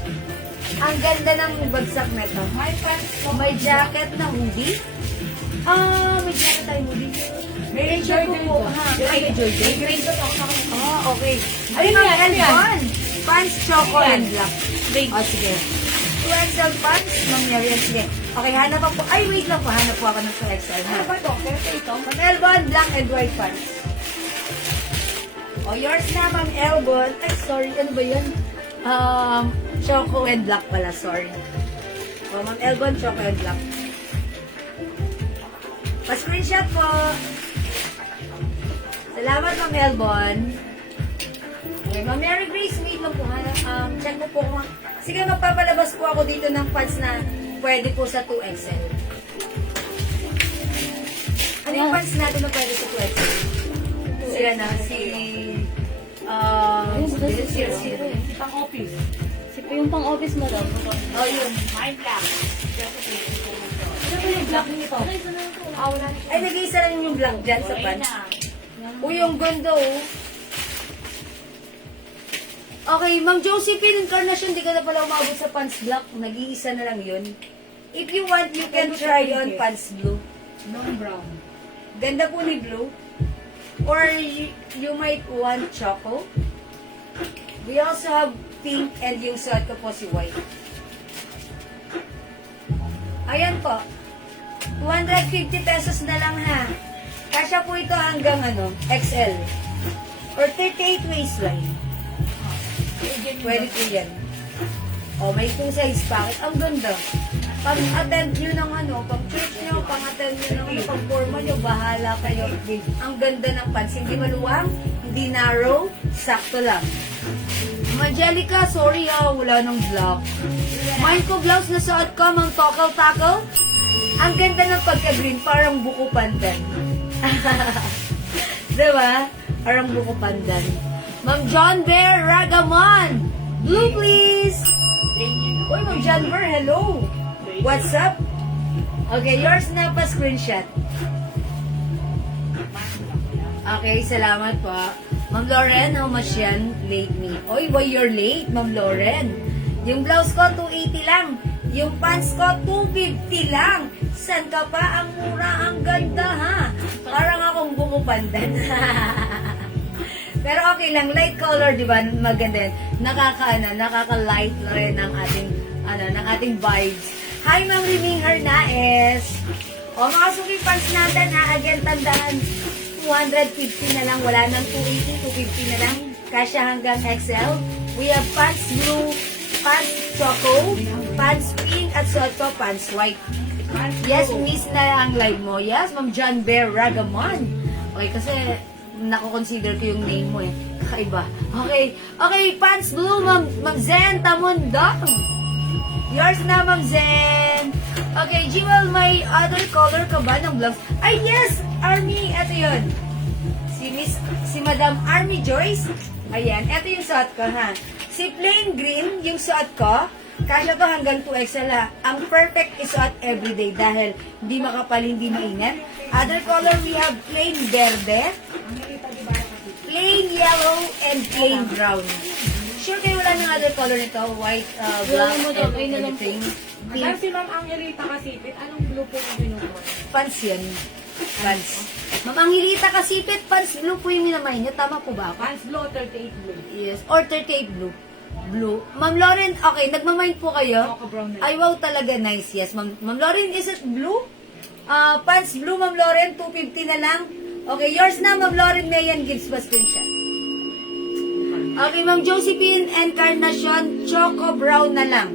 Ang ganda ng bagsak na ito. My pants. May jacket na hoodie. May jacket tayo hoodie. May T-shirt Jordan po, ba? ha. Ay, may Jordan. May grade ako sa Okay. Ano yan? Ano yan? Elbon. Pants, choco, Ano yan? and black. Big. O, sige. 2XL pants, mangyari yan. Sige. Okay, hanap ako. Ay, wait lang po. Hanap po ako ng 2XL. Ano ba ito? Pero ito? Ma'am Elbon, black and white pants. O, yours na, Ma'am Elbon. Ay, sorry. Ano ba yan? Choco and black pala. Sorry. O, Ma'am Elbon, choco and black. Pa-screenshot po. Salamat, Ma'am Elbon. Okay, Ma'am Mary Grace, wait lang po. Check mo po kung... Sige, magpapalabas po ako dito ng pants na pwede po sa 2XL. Ano yung pants natin na pwede sa 2XL? Sila na, si... Si pang office. Yung pang office mo daw. Oh, yun. My black. Ano ba yung black nito? Wala na. Ay, nag-iisa lang yung black dyan sa pants. Uy, yung ganda, oh. Okay, Ma'am Josephine Encarnacion, di ka na pala umabot sa pants black. Nag-iisa na lang yun. If you want, you can try on pants blue. No brown. Ganda po ni blue. Or you might want choco. We also have pink and yung suot ko po si white. Ayan po. 250 pesos na lang ha. Kasya po ito hanggang XL. Or 38 waistline. Pwede po yan. O, may 2 size packet. Ang ganda. Pag-attend nyo ng pag church nyo, pag-attend nyo ng pag-forma nyo, bahala kayo. Ang ganda ng pants. Hindi maluwang, hindi narrow, sakto lang. Angelica, sorry wala nang black. Mind ko blouse na suot ko, mang tokal-takal. Ang ganda ng pagka-green, parang buko pandan. Diba? Parang buko pandan. Ma'am John Bear Ragamon. Blue, please. Uy, Ma'am John Bear, hello. What's up? Okay, yours na pa screenshot. Okay, salamat po. Ma'am Lauren, how much yan? Late me. Oy, why you're late, Ma'am Lauren? Yung blouse ko, 280 lang. Yung pants ko, 250 lang. San ka pa? Ang mura, ang ganda, ha? Parang akong buko pandan. Pero okay lang, light color, di ba? Maganda yan. Nakaka-light na rin ng ating vibes. Hi, Ma'am Riming Hernaez. O, mga suki pants natin, ha? Again, tandaan, 250 na lang. Wala nang 280, 250 na lang. Kasya hanggang XL. We have pants blue, pants choco, pants pink, at suot ko, pants white. Yes, miss na ang live mo. Yes, Ma'am John Bear Ragamon. Okay, kasi nako-consider ko yung name mo eh. Kakaiba. Okay. Okay, pants blue, Ma'am Zen Tamundong. Yours na, Ma'am Zen. Okay, Jewel, may other color ka ba ng blouse? Ay, yes! Army, eto yun. Si Madam Army Joyce. Ayan, eto yung suot ko, ha. Si plain green, yung suot ko. Kasya to hanggang 2XL ha. Ang perfect isuot everyday dahil hindi makapal, hindi mainit. Other color, we have plain verde, plain yellow, and plain brown. Sure kayo wala ng other color nito? White, black, mo to, kayo na lang po. everything. Alam si Ma'am Angelita Kasipit, anong blue po yung binubuo? Pants yan. Pants. Ma'am Angelita Kasipit, pants blue po yung minamay niyo. Tama po ba ako? Pants blue, 38 blue. Yes. Or 38 blue. Blue. Ma'am Lauren, okay, nagmamind po kayo? Choco brown na. Ay, wow, talaga nice. Yes, Ma'am Lauren, is it blue? Pants blue, Ma'am Lauren, 250 na lang. Okay, yours na, Ma'am Lauren Mayan gives pa screenshot. Okay, Ma'am Josephine Encarnacion, choco brown na lang.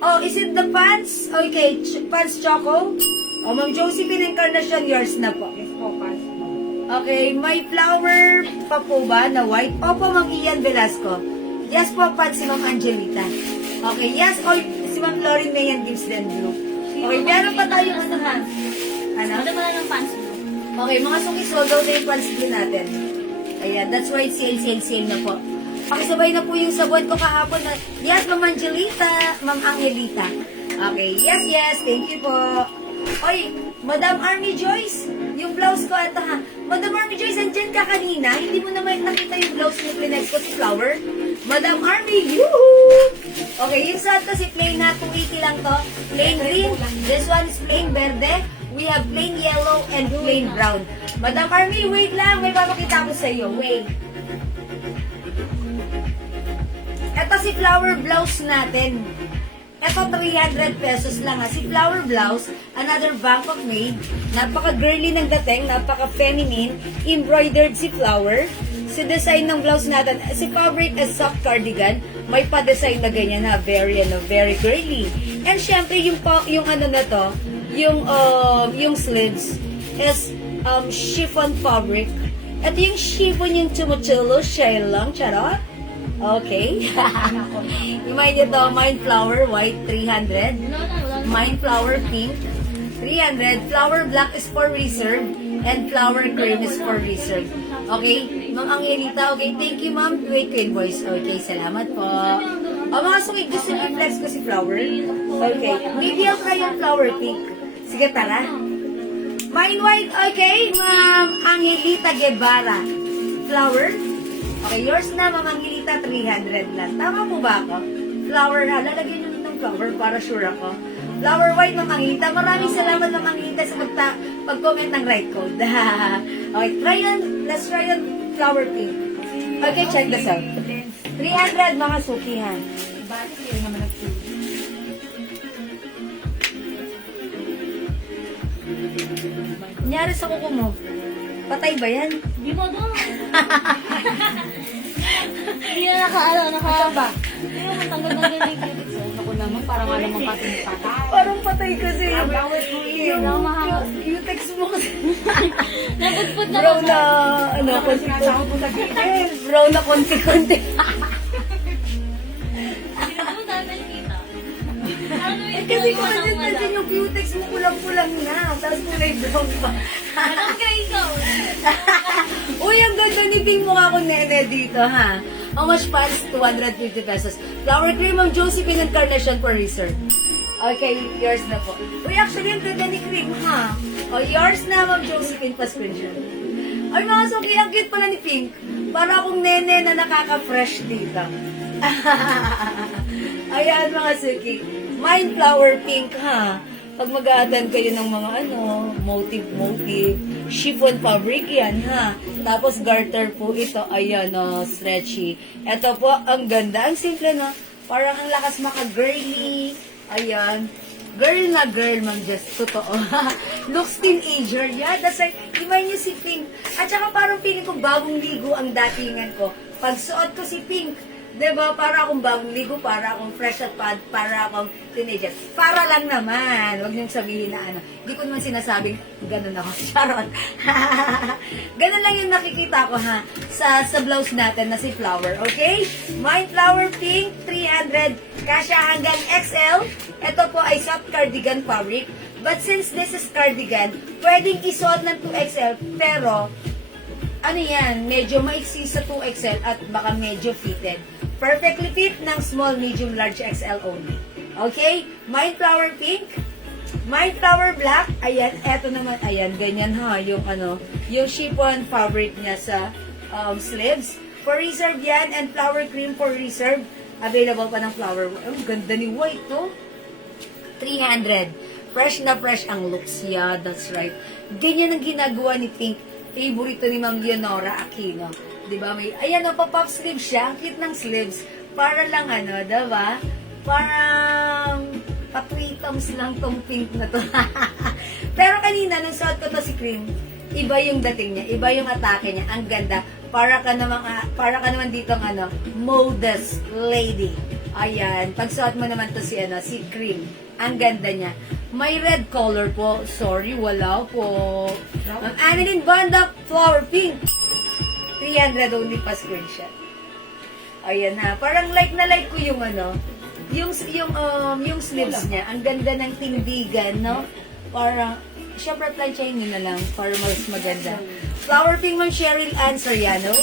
Oh, is it the pants? Okay, pants choco. Oh, Ma'am Josephine Encarnacion, yours na po. Yes po, pants blue. Okay, may flower pa po ba na white? Opo, Ma'am Ian Velasco. Yes po, pants si Ma'am Angelita. Okay, yes, oh, si Ma'am Lauren Mayan gives them blue. Okay, meron pa tayong ano ha? Ano? Ano ba ng pants blue? Okay, mga suki, sold out na yung pants blue natin. Ayan, that's why sale na po. Pakisabay na po yung sabuan ko kahapon na, yes, Ma'am Angelita, Ma'am Angelita. Okay, yes, thank you po. Oy, Madam Army Joyce, yung blouse ko, ito ha. Madam Army Joyce, andyan ka kanina, hindi mo naman nakita yung blouse ni Plinex ko si Flower. Madam Army, yuhuu! Okay, yung sa si plain na, 280 lang to. Plain green, this one is plain verde. We have plain yellow and plain brown. Madam Army, wait lang, may papakita ko sa iyo. Wait. Ito si flower blouse natin. Ito 300 pesos lang ha. Si flower blouse, another Bangkok made. Napaka-girly ng dating, napaka-feminine. Embroidered si flower. Si design ng blouse natin, si fabric as soft cardigan. May pa-design na ganyan ha. Very girly. And syempre, yung ano na to, yung sleeves is chiffon fabric. Ito yung chiffon yung tumutulo, shell lang, charot. Okay. Remind nyo to, Mind Flower White, 300. Mind Flower Pink, 300. Flower Black is for reserve. And Flower Cream is for reserve. Okay? Ma'am Angelita, okay. Thank you, Ma'am. Wait ko yung voice. Okay, salamat po. O mga sungit, gusto nyo i-flex ko si Flower? Okay. Maybe I'll try yung Flower Pink. Sige, tara. Mind White, okay. Ma'am Angelita Guevara. Flower. Okay, yours na, Ma'am Angelita, 300 lang. Tama po ba ako? Flower ha, lalagyan nyo ng flower para sure ako. Flower white, Ma'am Angelita. Maraming salamat, Ma'am Angelita, sa pag-comment ng right code. Okay, let's try on flower pink. Okay, check this out. 300 mga suki ha. Bakit yun naman nag-blue? Nangyari sa kuko mo. Patay ba yan? Di ba doon? Hindi na naka ba? Hindi na matanggal na yung cubics. Ako naman, parang alam mo kasi ni Tata. Parang patay kasi yung Yung mahaba. yung text mo kasi. Nagudpud na Brown na, ano, brown na konti-konti. Hindi na mo dahil nakikita. Ano yun? Kasi kung kasi yung cutex mo kulang-kulang na, tapos kulay brown pa. Anong grade ko? Uy, ang ganda ni Ping mukha ko nene dito, ha? How much pants? 250 pesos. Flower cream ng Josephine Encarnacion for reserve. Okay, yours na po. Uy, actually, ang ganda ni cream, ha? O, yours na, Ma'am Josephine, pa screenshot. Ay, mga suki, ang cute pala ni Pink. Para akong nene na nakaka-fresh dito. Ayan, mga suki. Mind flower pink, ha? Pag mag-a-attend kayo ng mga motive, chiffon fabric yan, ha? Tapos garter po ito, ayan, stretchy. Ito po, ang ganda, ang simple, no? Parang ang lakas maka-girly. Ayan. Girl na girl, Ma'am Jess. Totoo. Looks teenager. Yeah, that's like, imay niyo si Pink. At saka parang feeling ko bagong ligo ang datingan ko. Pag suot ko si Pink, diba, para akong bagong ligo, para akong fresh at pad, para akong teenager. Para lang naman. Huwag niyong sabihin na ano. Hindi ko naman sinasabing ganun ako. Charot. Ganun lang yung nakikita ko, ha, sa blouse natin na si Flower. Okay? My Flower Pink, 300. Kasya hanggang XL. Ito po ay soft cardigan fabric. But since this is cardigan, pwedeng isuot ng 2XL. Pero, ano yan, medyo maiksi sa 2XL at baka medyo fitted. Perfectly fit ng small, medium, large XL only. Okay? Mind flower pink, mind flower black, ayan, eto naman, ayan, ganyan ha, yung chiffon fabric niya sa sleeves. For reserve yan, and flower cream for reserve. Available pa ng flower. Ang ganda ni white, to. 300. Fresh na fresh ang looks. Yeah, that's right. Ganyan ang ginagawa ni Pink. Favorito ni Ma'am Leonora Aquino. Diba? May, ayan, pop-up sleeves siya. Ang cute ng sleeves. Para lang diba? Parang patwitams lang tong pink na to. Pero kanina, nung suot ko to si Cream, iba yung dating niya, iba yung atake niya. Ang ganda. Para ka naman ditong modest lady. Ayan. Pagsuot mo naman to si Cream. Ang ganda niya. May red color po. Sorry, wala po. Ang Annalyn Banda Flower Pink. 300 only pa screenshot. Ayan ha. Parang like na like ko yung yung sleeves niya. Ang ganda ng tindigan, no? Parang, syempre planchain nyo na lang para mas maganda. Flower Pink, Ma'am Cheryl Ann Soriano.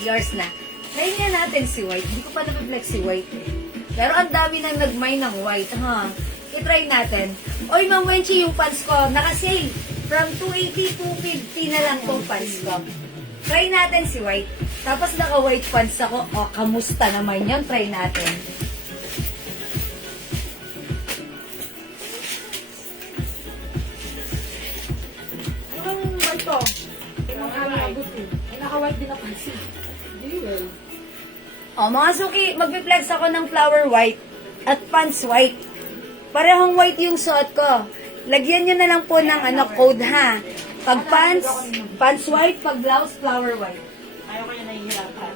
Yours na. Nahinga natin si White. Hindi ko pa napiplex si White eh. Pero ang dami nang nagmay ng white, ha? I-try natin. Oy, Ma'am Wenchi, yung pants ko, naka-sale. From 280, 250 na lang tong pants ko. Try natin si white. Tapos naka-white pants ako. O, kamusta naman yun? Try natin. Anong white to? Naka-white din na pansin. O, mga suki, magpi-flex ako ng flower white at pants white. Parehong white yung suot ko. Lagyan nyo na lang po ng code ha. Pag pants white, pag blouse, flower white. Ayaw ko yung nahihirapan.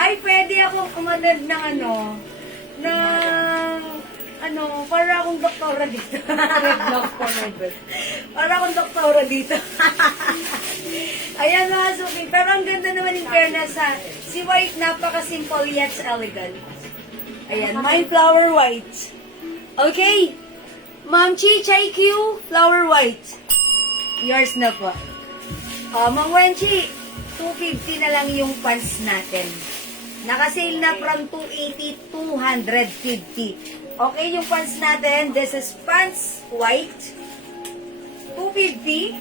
Ay, pwede akong umanad ng para akong doktora dito. Red blouse for red dress. Para akong doktora dito. Ayan mga suki. Pero ang ganda naman in fairness ha. Si White, napaka-simple yet elegant. Ayan, my flower white. Okay. Ma'am Chi, Chai Q, flower white. Yours na po. Ma'am Wenchi, 250 na lang yung pants natin. Nakasale na from 280, 250. Okay, yung pants natin, this is pants white, 250.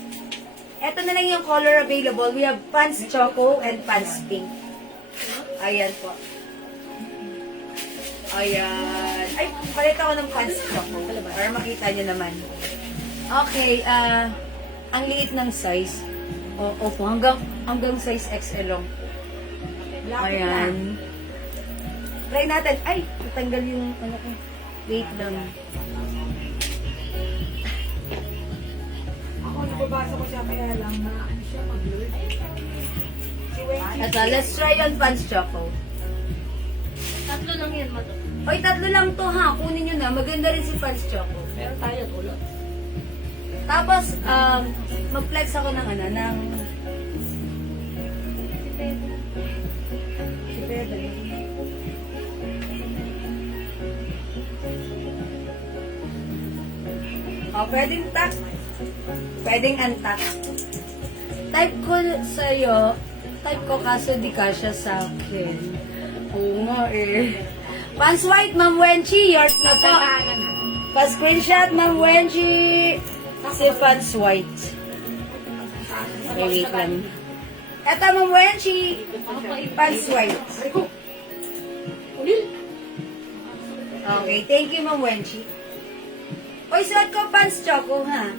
Ito na lang yung color available. We have pants choco and pants pink. Ayan po. Ayan. Ay, palit ako ng pants choco. Para makita nyo naman. Okay, ang liit ng size. Opo, hanggang size XL lang. Ayan. Try natin. Ay, natanggal yung ko. Wait lang. Ako, nababasa ko siya kaya lang na siya mag-blur. Si Wendy. Ito, let's try on pants choco. Tatlo lang yan, Mato. Oy, tatlo lang to ha. Kunin nyo na. Maganda rin si pants choco. Meron tayo, tulot. Tapos, mag-flex ako ng Si Pedro. Pwedeng tuck. Pwedeng untuck. Type ko sa'yo, kaso di ka siya sa akin. Oo nga eh. Pants white, Ma'am Wenchi, yours na po. Pa-screenshot, Ma'am Wenchi. Si pants white. Okay, wait lang. Eto, Ma'am Wenchi. Pants white. Okay, thank you, Ma'am Wenchi. Oy, suot ko pants choco, ha?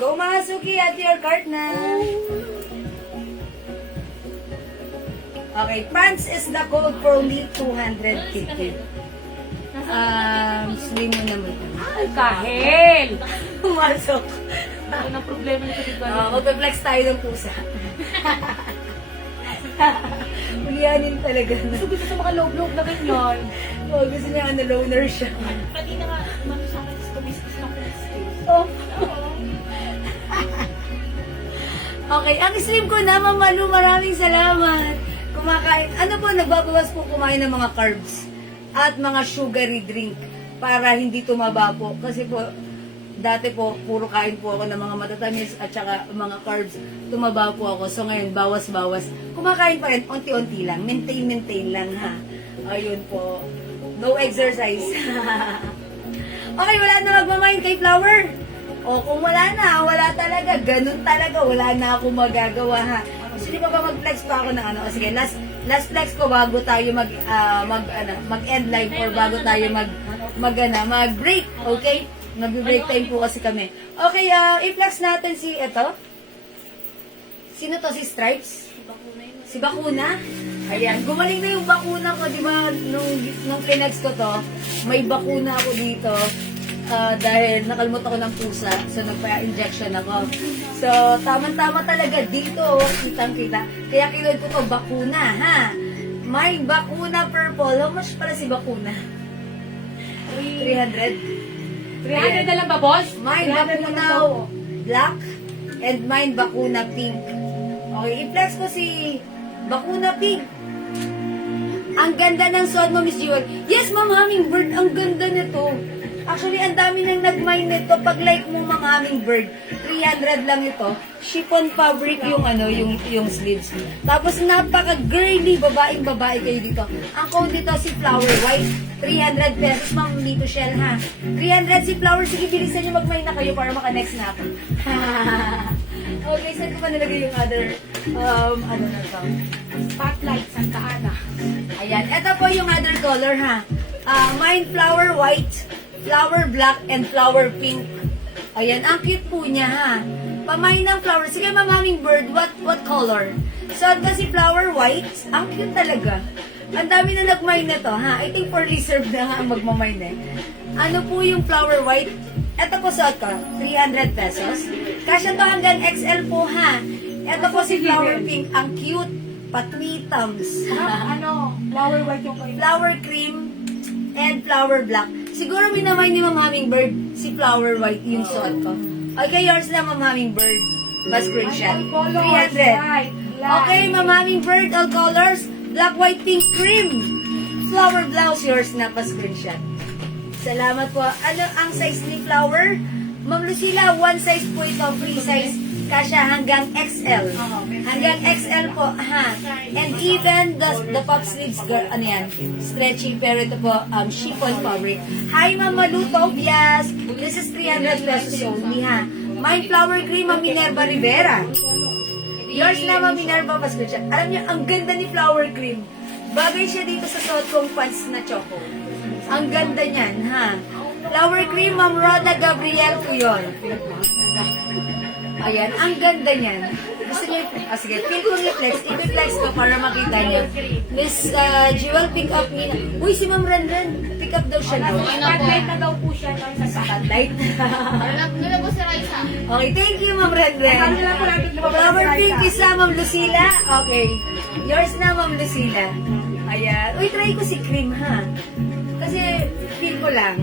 Go, mga suki, add your cart na. Okay, pants is the code for only 250. Slim mo naman. Ay, kahel! Pumasok. Ano ang problema nito dito? Magpe-flex tayo ng pusa. Ulianin talaga. Gusto sa mga loob-loob na ganyan. Gusto niya loner siya. Kanina nga, umano sa akin, kumiskis na kumiskis. Oh. Okay, ang stream ko na, Ma'am Malu, maraming salamat. Kumakain, po, nagbabawas po kumain ng mga carbs at mga sugary drink. para hindi tumaba po. Kasi po, dati po, puro kain po ako ng mga matatamis at saka mga carbs. Tumaba po ako. So ngayon, bawas-bawas. Kumakain pa rin, unti-unti lang. Maintain lang ha. Ayun po. No exercise. Okay, wala na magmamind kay Flower. O kung wala na, wala talaga. Ganun talaga. Wala na ako magagawa ha. So, di ba mag-flex pa ako ng ano? O, sige, last flex ko bago tayo mag-end live or bago tayo mag-break. Okay? Mag-break time po kasi kami. Okay, i-flex natin si, eto. Sino to? Si Stripes? Si Bakuna? Ayan, gumaling na yung bakuna ko, di ba? Nung flex ko to, may bakuna ako dito. Dahil nakalimutan ko ng pusa, so nagpa-injection ako. So, tama-tama talaga dito, kitang-kita. Kaya kinuha ko to, bakuna, ha? May bakuna purple. How much para si bakuna? 300? 300 na lang ba, boss? Mine bakuna black and mine bakuna pink. Okay, i-flex ko si bakuna pink. Ang ganda ng suot mo, Miss Jewel. Yes, Ma'am Hummingbird, ang ganda nito. Actually, ang dami nang nag-mine nito. Pag like mo, Ma'am Hummingbird, 300 lang ito. Chiffon fabric yung sleeves. Tapos napaka-girly, babaeng-babae kayo dito. Ang code dito si Flower White, 300 pesos, Ma'am Lito Shell, ha? 300 si Flower. Sige, bilisan nyo mag-mine na kayo para maka-next na ako. Okay, saan ko pa nilagay yung other, ano na ito? Spotlight, Santa Ana. Ayan, ito po yung other color, ha? Mine flower white, flower black, and flower pink. Ayan, ang cute po niya, ha? Pamay ng flower. Sige, Ma'am Hummingbird, what color? So, kasi flower white, ang cute talaga. Ang dami na nag-mine na to, ha? I think for reserve na nga ang magmamine eh. Ano po yung flower white? Ito po suot ko, 300 pesos. Kasya to hanggang XL po, ha? Ito po si flower pink, ang cute. Patwi thumbs. Flower white yung kayo. Flower cream and flower black. Siguro minamay ni Ma'am Hummingbird si flower white yung suot ko. Okay, yours na, Ma'am Hummingbird. Bas screenshot. 300. Okay, Ma'am Hummingbird, all colors. Black, white, pink, cream. Flower blouse, yours na, pa screenshot. Salamat po. Ano ang size ni flower? Ma'am Lucila, one size po ito, free size. Kasya hanggang XL. Hanggang XL po, ha. And even the pop sleeves, ano yan, stretchy, pero ito po, chiffon fabric. Hi, Ma'am Maluto, yes. This is 300 pesos only, ha. My flower cream, Ma'am Minerva Rivera. Yours na, Ma'am Minerva Pascucha. Alam niyo, ang ganda ni flower cream. Bagay siya dito sa suot kong pants na choco. Ang ganda niyan, ha. Flower cream, Ma'am Roda Gabriel po yun. Ayan, ang ganda niyan. Gusto niyo, sige, feel kong i-flex. I-flex ko para makita niyo. Miss Jewel, pick up me. Uy, si Ma'am Renren, pick up daw siya daw. Spotlight na daw po siya. Spotlight. Nila po si Raisa. Okay, thank you, Ma'am Renren. Flower pink isa, Ma'am Lucila. Okay. Yours na, Ma'am Lucila. Ayan. Uy, try ko si cream, ha? Kasi, feel ko lang.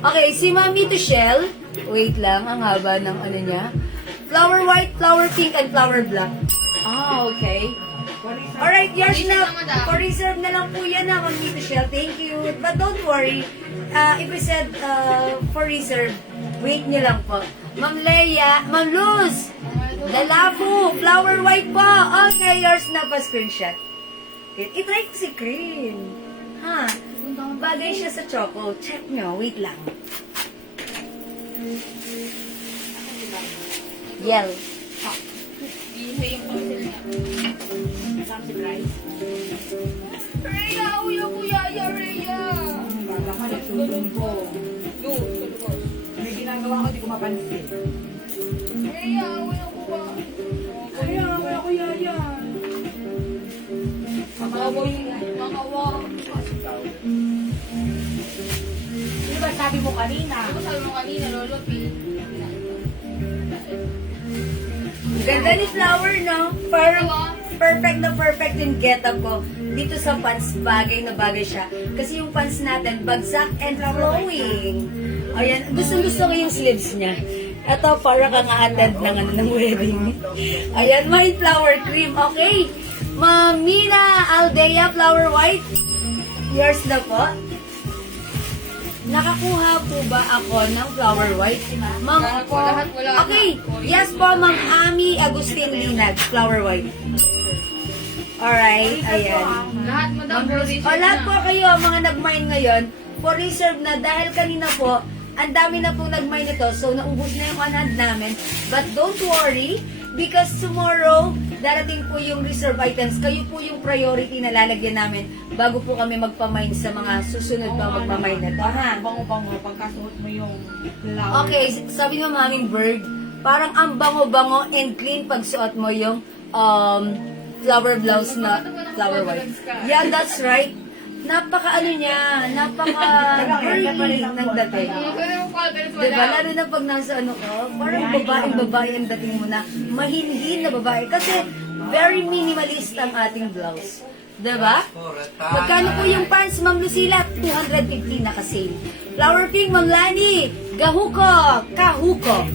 Okay, si Mami to Shell. Wait lang, ang haba ng ano niya. Flower white, flower pink, and flower black. Okay. Alright, yours na. For reserve na lang po yan, ha, Mami to Shell. Thank you. But don't worry. If we said for reserve, wait nyo lang po. Ma'am Leia, Ma'am Luz, Dalafu, flower white po. Okay, yours na pa screenshot. I-try ko si cream. Ha? Bagay siya sa choco. Check nyo. Wait lang. Yell. Rhea! Uya, kuya, ya, Rhea! May ginagawa ko, di ko mapansin. Rhea, uya, kuya. Kaya, wala ko yayan. Di ba sabi mo kanina? Lolo P. Ganda ni Flower, no? Parang perfect na perfect yung get-up ko. Dito sa pants, bagay na bagay siya. Kasi yung pants natin, bagsak and flowing. Ayan, gusto ko yung sleeves niya. Ito, para kang attend ng wedding. Ayan, may flower cream. Okay. Mamina Aldea Flower White. Yours na po. nakakuha po ba ako ng flower white? Ma'am, Lahat po, lahat wala na. okay. Yes po, Ma'am Ami Agustin Linag, flower white. Alright, ayan. Lahat mo daw, bro. O lahat po kayo, mga nag-mine ngayon, for reserve na dahil kanina po, ang dami na pong nag-mine ito, so naubos na yung on-hand namin. But don't worry, because tomorrow, darating po yung reserve items. Kayo po yung priority na lalagyan namin bago po kami magpamine sa mga susunod na magpamine nito, ha? Bango-bango, pagkasuot mo yung flower. Okay, sabi ng maming bird, parang ang bango-bango and clean pag suot mo yung flower blouse na flower white. Yeah, that's right. Napaka niya, napaka girly ng dating. Diba? Lalo na pag nasa parang babaeng-babae ang dating mo na mahinhin na babae. Kasi very minimalist ang ating blouse. Diba? Magkano po yung pants, Ma'am Lucila? 250 na kasi. Flower pink, Ma'am Lani. Gahuko. Kahuko.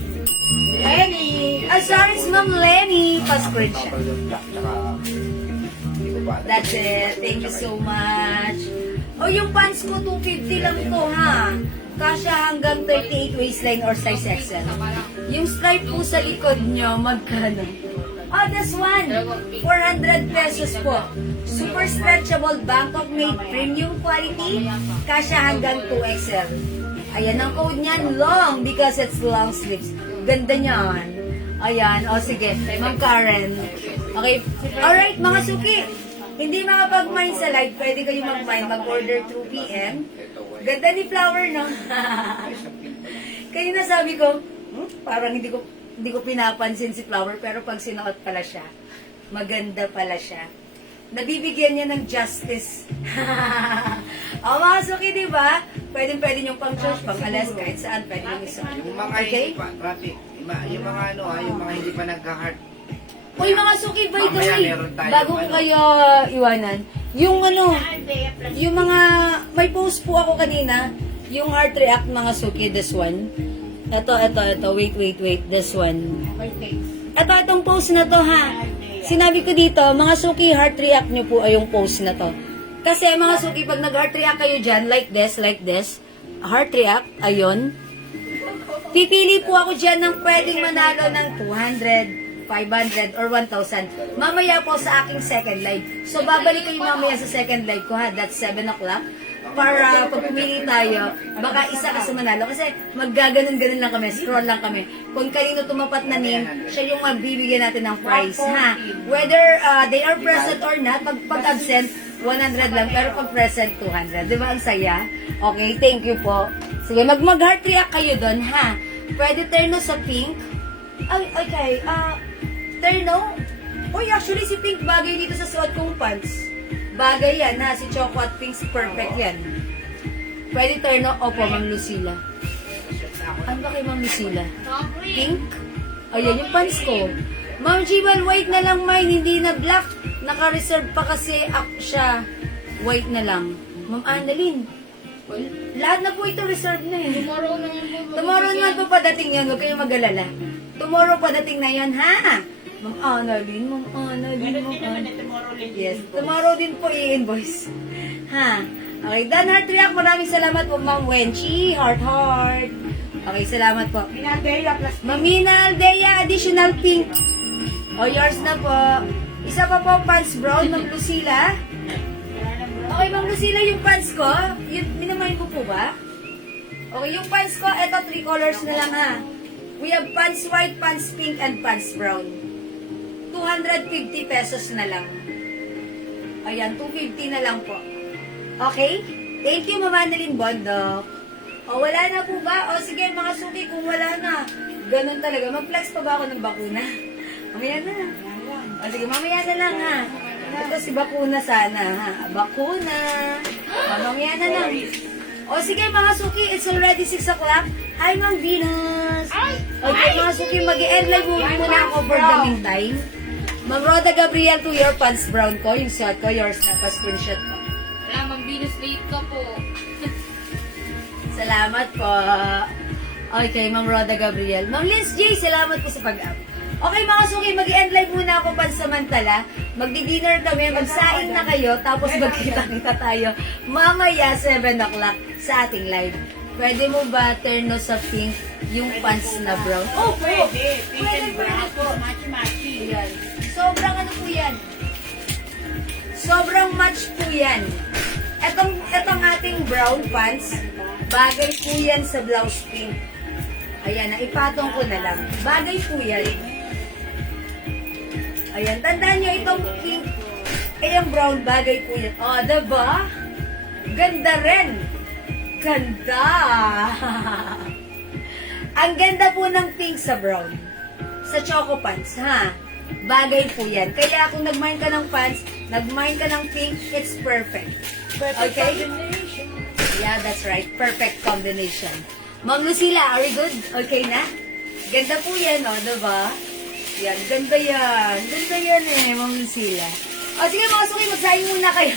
Lenny. Asaris, Ma'am Lenny. Pa-screenshot. That's it. Thank you so much. Oh, yung pants ko, 250 lang to, ha? Kasya hanggang 38 waistline or size XL. Yung stripe po sa likod nyo, magkano? Oh, this one. 400 pesos po. Super stretchable Bangkok made premium quality. Kasya hanggang 2XL. Ayan ang code niyan, long because it's long sleeves. Ganda niyan. Ayan. O, sige. Ma'am Karen. Okay. Alright, mga suki. Hindi makapag-mine sa live, pwede kayo mag-mine, mag-order 2 p.m. Ganda ni Flower, no? Kanina sabi ko, parang hindi ko pinapansin si Flower, pero pag sinuot pala siya, maganda pala siya. Nabibigyan niya ng justice. O mga suki, di ba? Pwede niyong pang church, pang alas, kahit saan, pwede niyong isuot. Yung mga Okay? hindi pa, traffic, yung mga yung mga hindi pa nagka-heart. Uy, mga suki, by the Mamaya way, meron tayo bago ko kayo iwanan, yung yung mga, may post po ako kanina, yung heart react mga suki, this one. Ito, wait, this one. Itong post na to, ha. Sinabi ko dito, mga suki, heart react nyo po ay yung post na to. Kasi mga suki, pag nag-heart react kayo dyan, like this, heart react, ayun. Pipili po ako dyan ng pwedeng manalo ng 200, 500 or 1,000. Mamaya po sa aking second live. So, babalik kayo mamaya sa second live ko, ha? That's 7 o'clock. Para pag pumili tayo, baka isa ka sa manalo. Kasi maggaganon-ganon lang kami, scroll lang kami. Kung kanino tumapat na name, siya yung mabibigyan natin ng prize, ha? Whether they are present or not, pag absent, 100 lang. Pero pag present, 200. Di ba ang saya? Okay, thank you po. Sige, mag-heart react kayo doon, ha? Pwede terno sa pink. Ay, okay. Terno? Uy, actually, si Pink bagay dito sa suot kong pants. Bagay yan, ha? Si Choco at Pink, perfect yan. Pwede terno? Opo, Ma'am Lucila. Ano ba kay Ma'am Lucila? Pink? Ayan yung pants ko. Ma'am Jibal, white na lang mine, hindi na black. Naka-reserve pa kasi siya. White na lang. Ma'am Annalyn, lahat na po ito reserve na eh. Tomorrow naman po padating yan, huwag kayong mag-alala. Tomorrow padating na yan, ha? Ma'am Annalyn. Yes, tomorrow din po i-invoice. Ha? Okay, Dan Heart React, maraming salamat po, Ma'am Wenchi. Heart. Okay, salamat po. Mamina Aldea, additional pink. O, yours na po. Isa pa po, pants brown, Ma'am Lucila. Okay, Ma'am Lucila, yung pants ko, minamayin ko po ba? Okay, yung pants ko, eto 3 colors na lang, ha. We have pants white, pants pink, and pants brown. 250 pesos na lang. Ayan, 250 na lang po. Okay? Thank you, Mama Annalyn Bondok. O, wala na po ba? O, sige, mga suki, kung wala na, ganun talaga. Mag-flex pa ba ako ng bakuna? Mamaya na. O, sige, mamaya na lang, ha. Ito si bakuna sana, ha. Bakuna. O, mamaya na lang. O, sige, mga suki, it's already 6 o'clock. Hi, Ma'am Venus. Okay, mga suki, mag-end live muna ako for the meantime. Ma'am Rhoda Gabriel, to your pants brown ko, yung shot ko, yours na, pa-screenshot ko. Wala, Ma'am Venus, late ka po. Salamat po. Okay, Ma'am Rhoda Gabriel. Ma'am Liz J, salamat po sa pag-up. Okay, mga suki, mag-end live muna ako pansamantala. Magdi-dinner kami, magsaing na kayo, tapos magkita-kita tayo mamaya 7 o'clock sa ating live. Pwede mo ba terno sa pink yung pants na brown? Oh, pwede. Pwede po. Ayan. Sobrang ano po yan? Sobrang match po yan. Etong ating brown pants, bagay po yan sa blouse pink. Ayan, ipatong ko na lang. Bagay po yan. Ayan, tandaan nyo itong pink, yung brown, bagay po yan. O, diba? Ganda rin. Ganda. Ang ganda po ng pink sa brown. Sa choco pants, ha? Bagay po yan. Kaya kung nag-mine ka ng pants, nag-mine ka ng pink, it's perfect. Okay? Yeah, that's right. Perfect combination. Ma'am Lucila, are we good? Okay na? Ganda po yan, no? Diba? Yan, ganda yan. Ganda yan Ma'am Lucila. O, sige mga suki, magsayin muna kayo.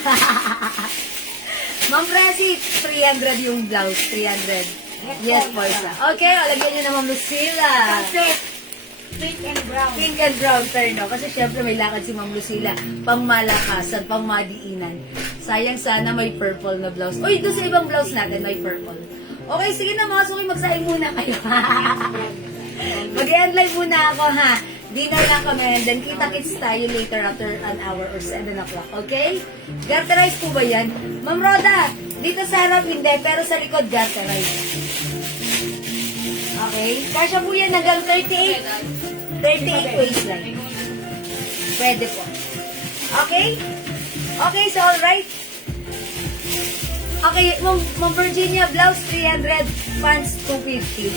Ma'am Presi, 300 yung blouse. 300. Yes, po isa. Okay, o, lagyan nyo na Ma'am Lucila. Pink and brown. Pink and brown terno. Kasi syempre may lakad si Ma'am Lucila. Pangmalakasan, pangmadiinan. Sayang sana may purple na blouse. Uy, doon sa ibang blouse natin may purple. Okay, sige na mga suki, magsaing muna kayo. Mag-end live muna ako ha. Dinner lang kami and then kita-kits tayo later after an hour or 7 o'clock. Okay? Garterize po ba yan? Ma'am Roda, dito sa harap hindi, pero sa likod garterize. Okay? Kasya po yan hanggang 38. 38 waistline. Pwede po. Okay? Okay, so alright. Okay, Ma'am Virginia, blouse 300, pants 250.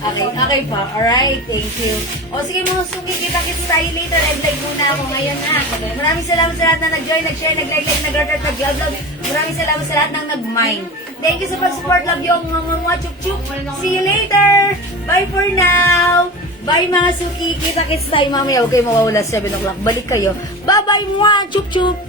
Okay po. Alright, thank you. O sige mga suki, kita-kits tayo later. Live muna ako ngayon ha. Maraming salamat sa lahat na nag-join, nag-share, nag-like, nag-heart, nag-love. Maraming salamat sa lahat ng nag-mind. Thank you sa pag-support. Love you mga chup-chup. See you later. Bye for now. Bye mga suki. Kita-kits tayo mamaya. Okay, mawawala 7 o'clock. Balik kayo. Bye-bye mga chup-chup.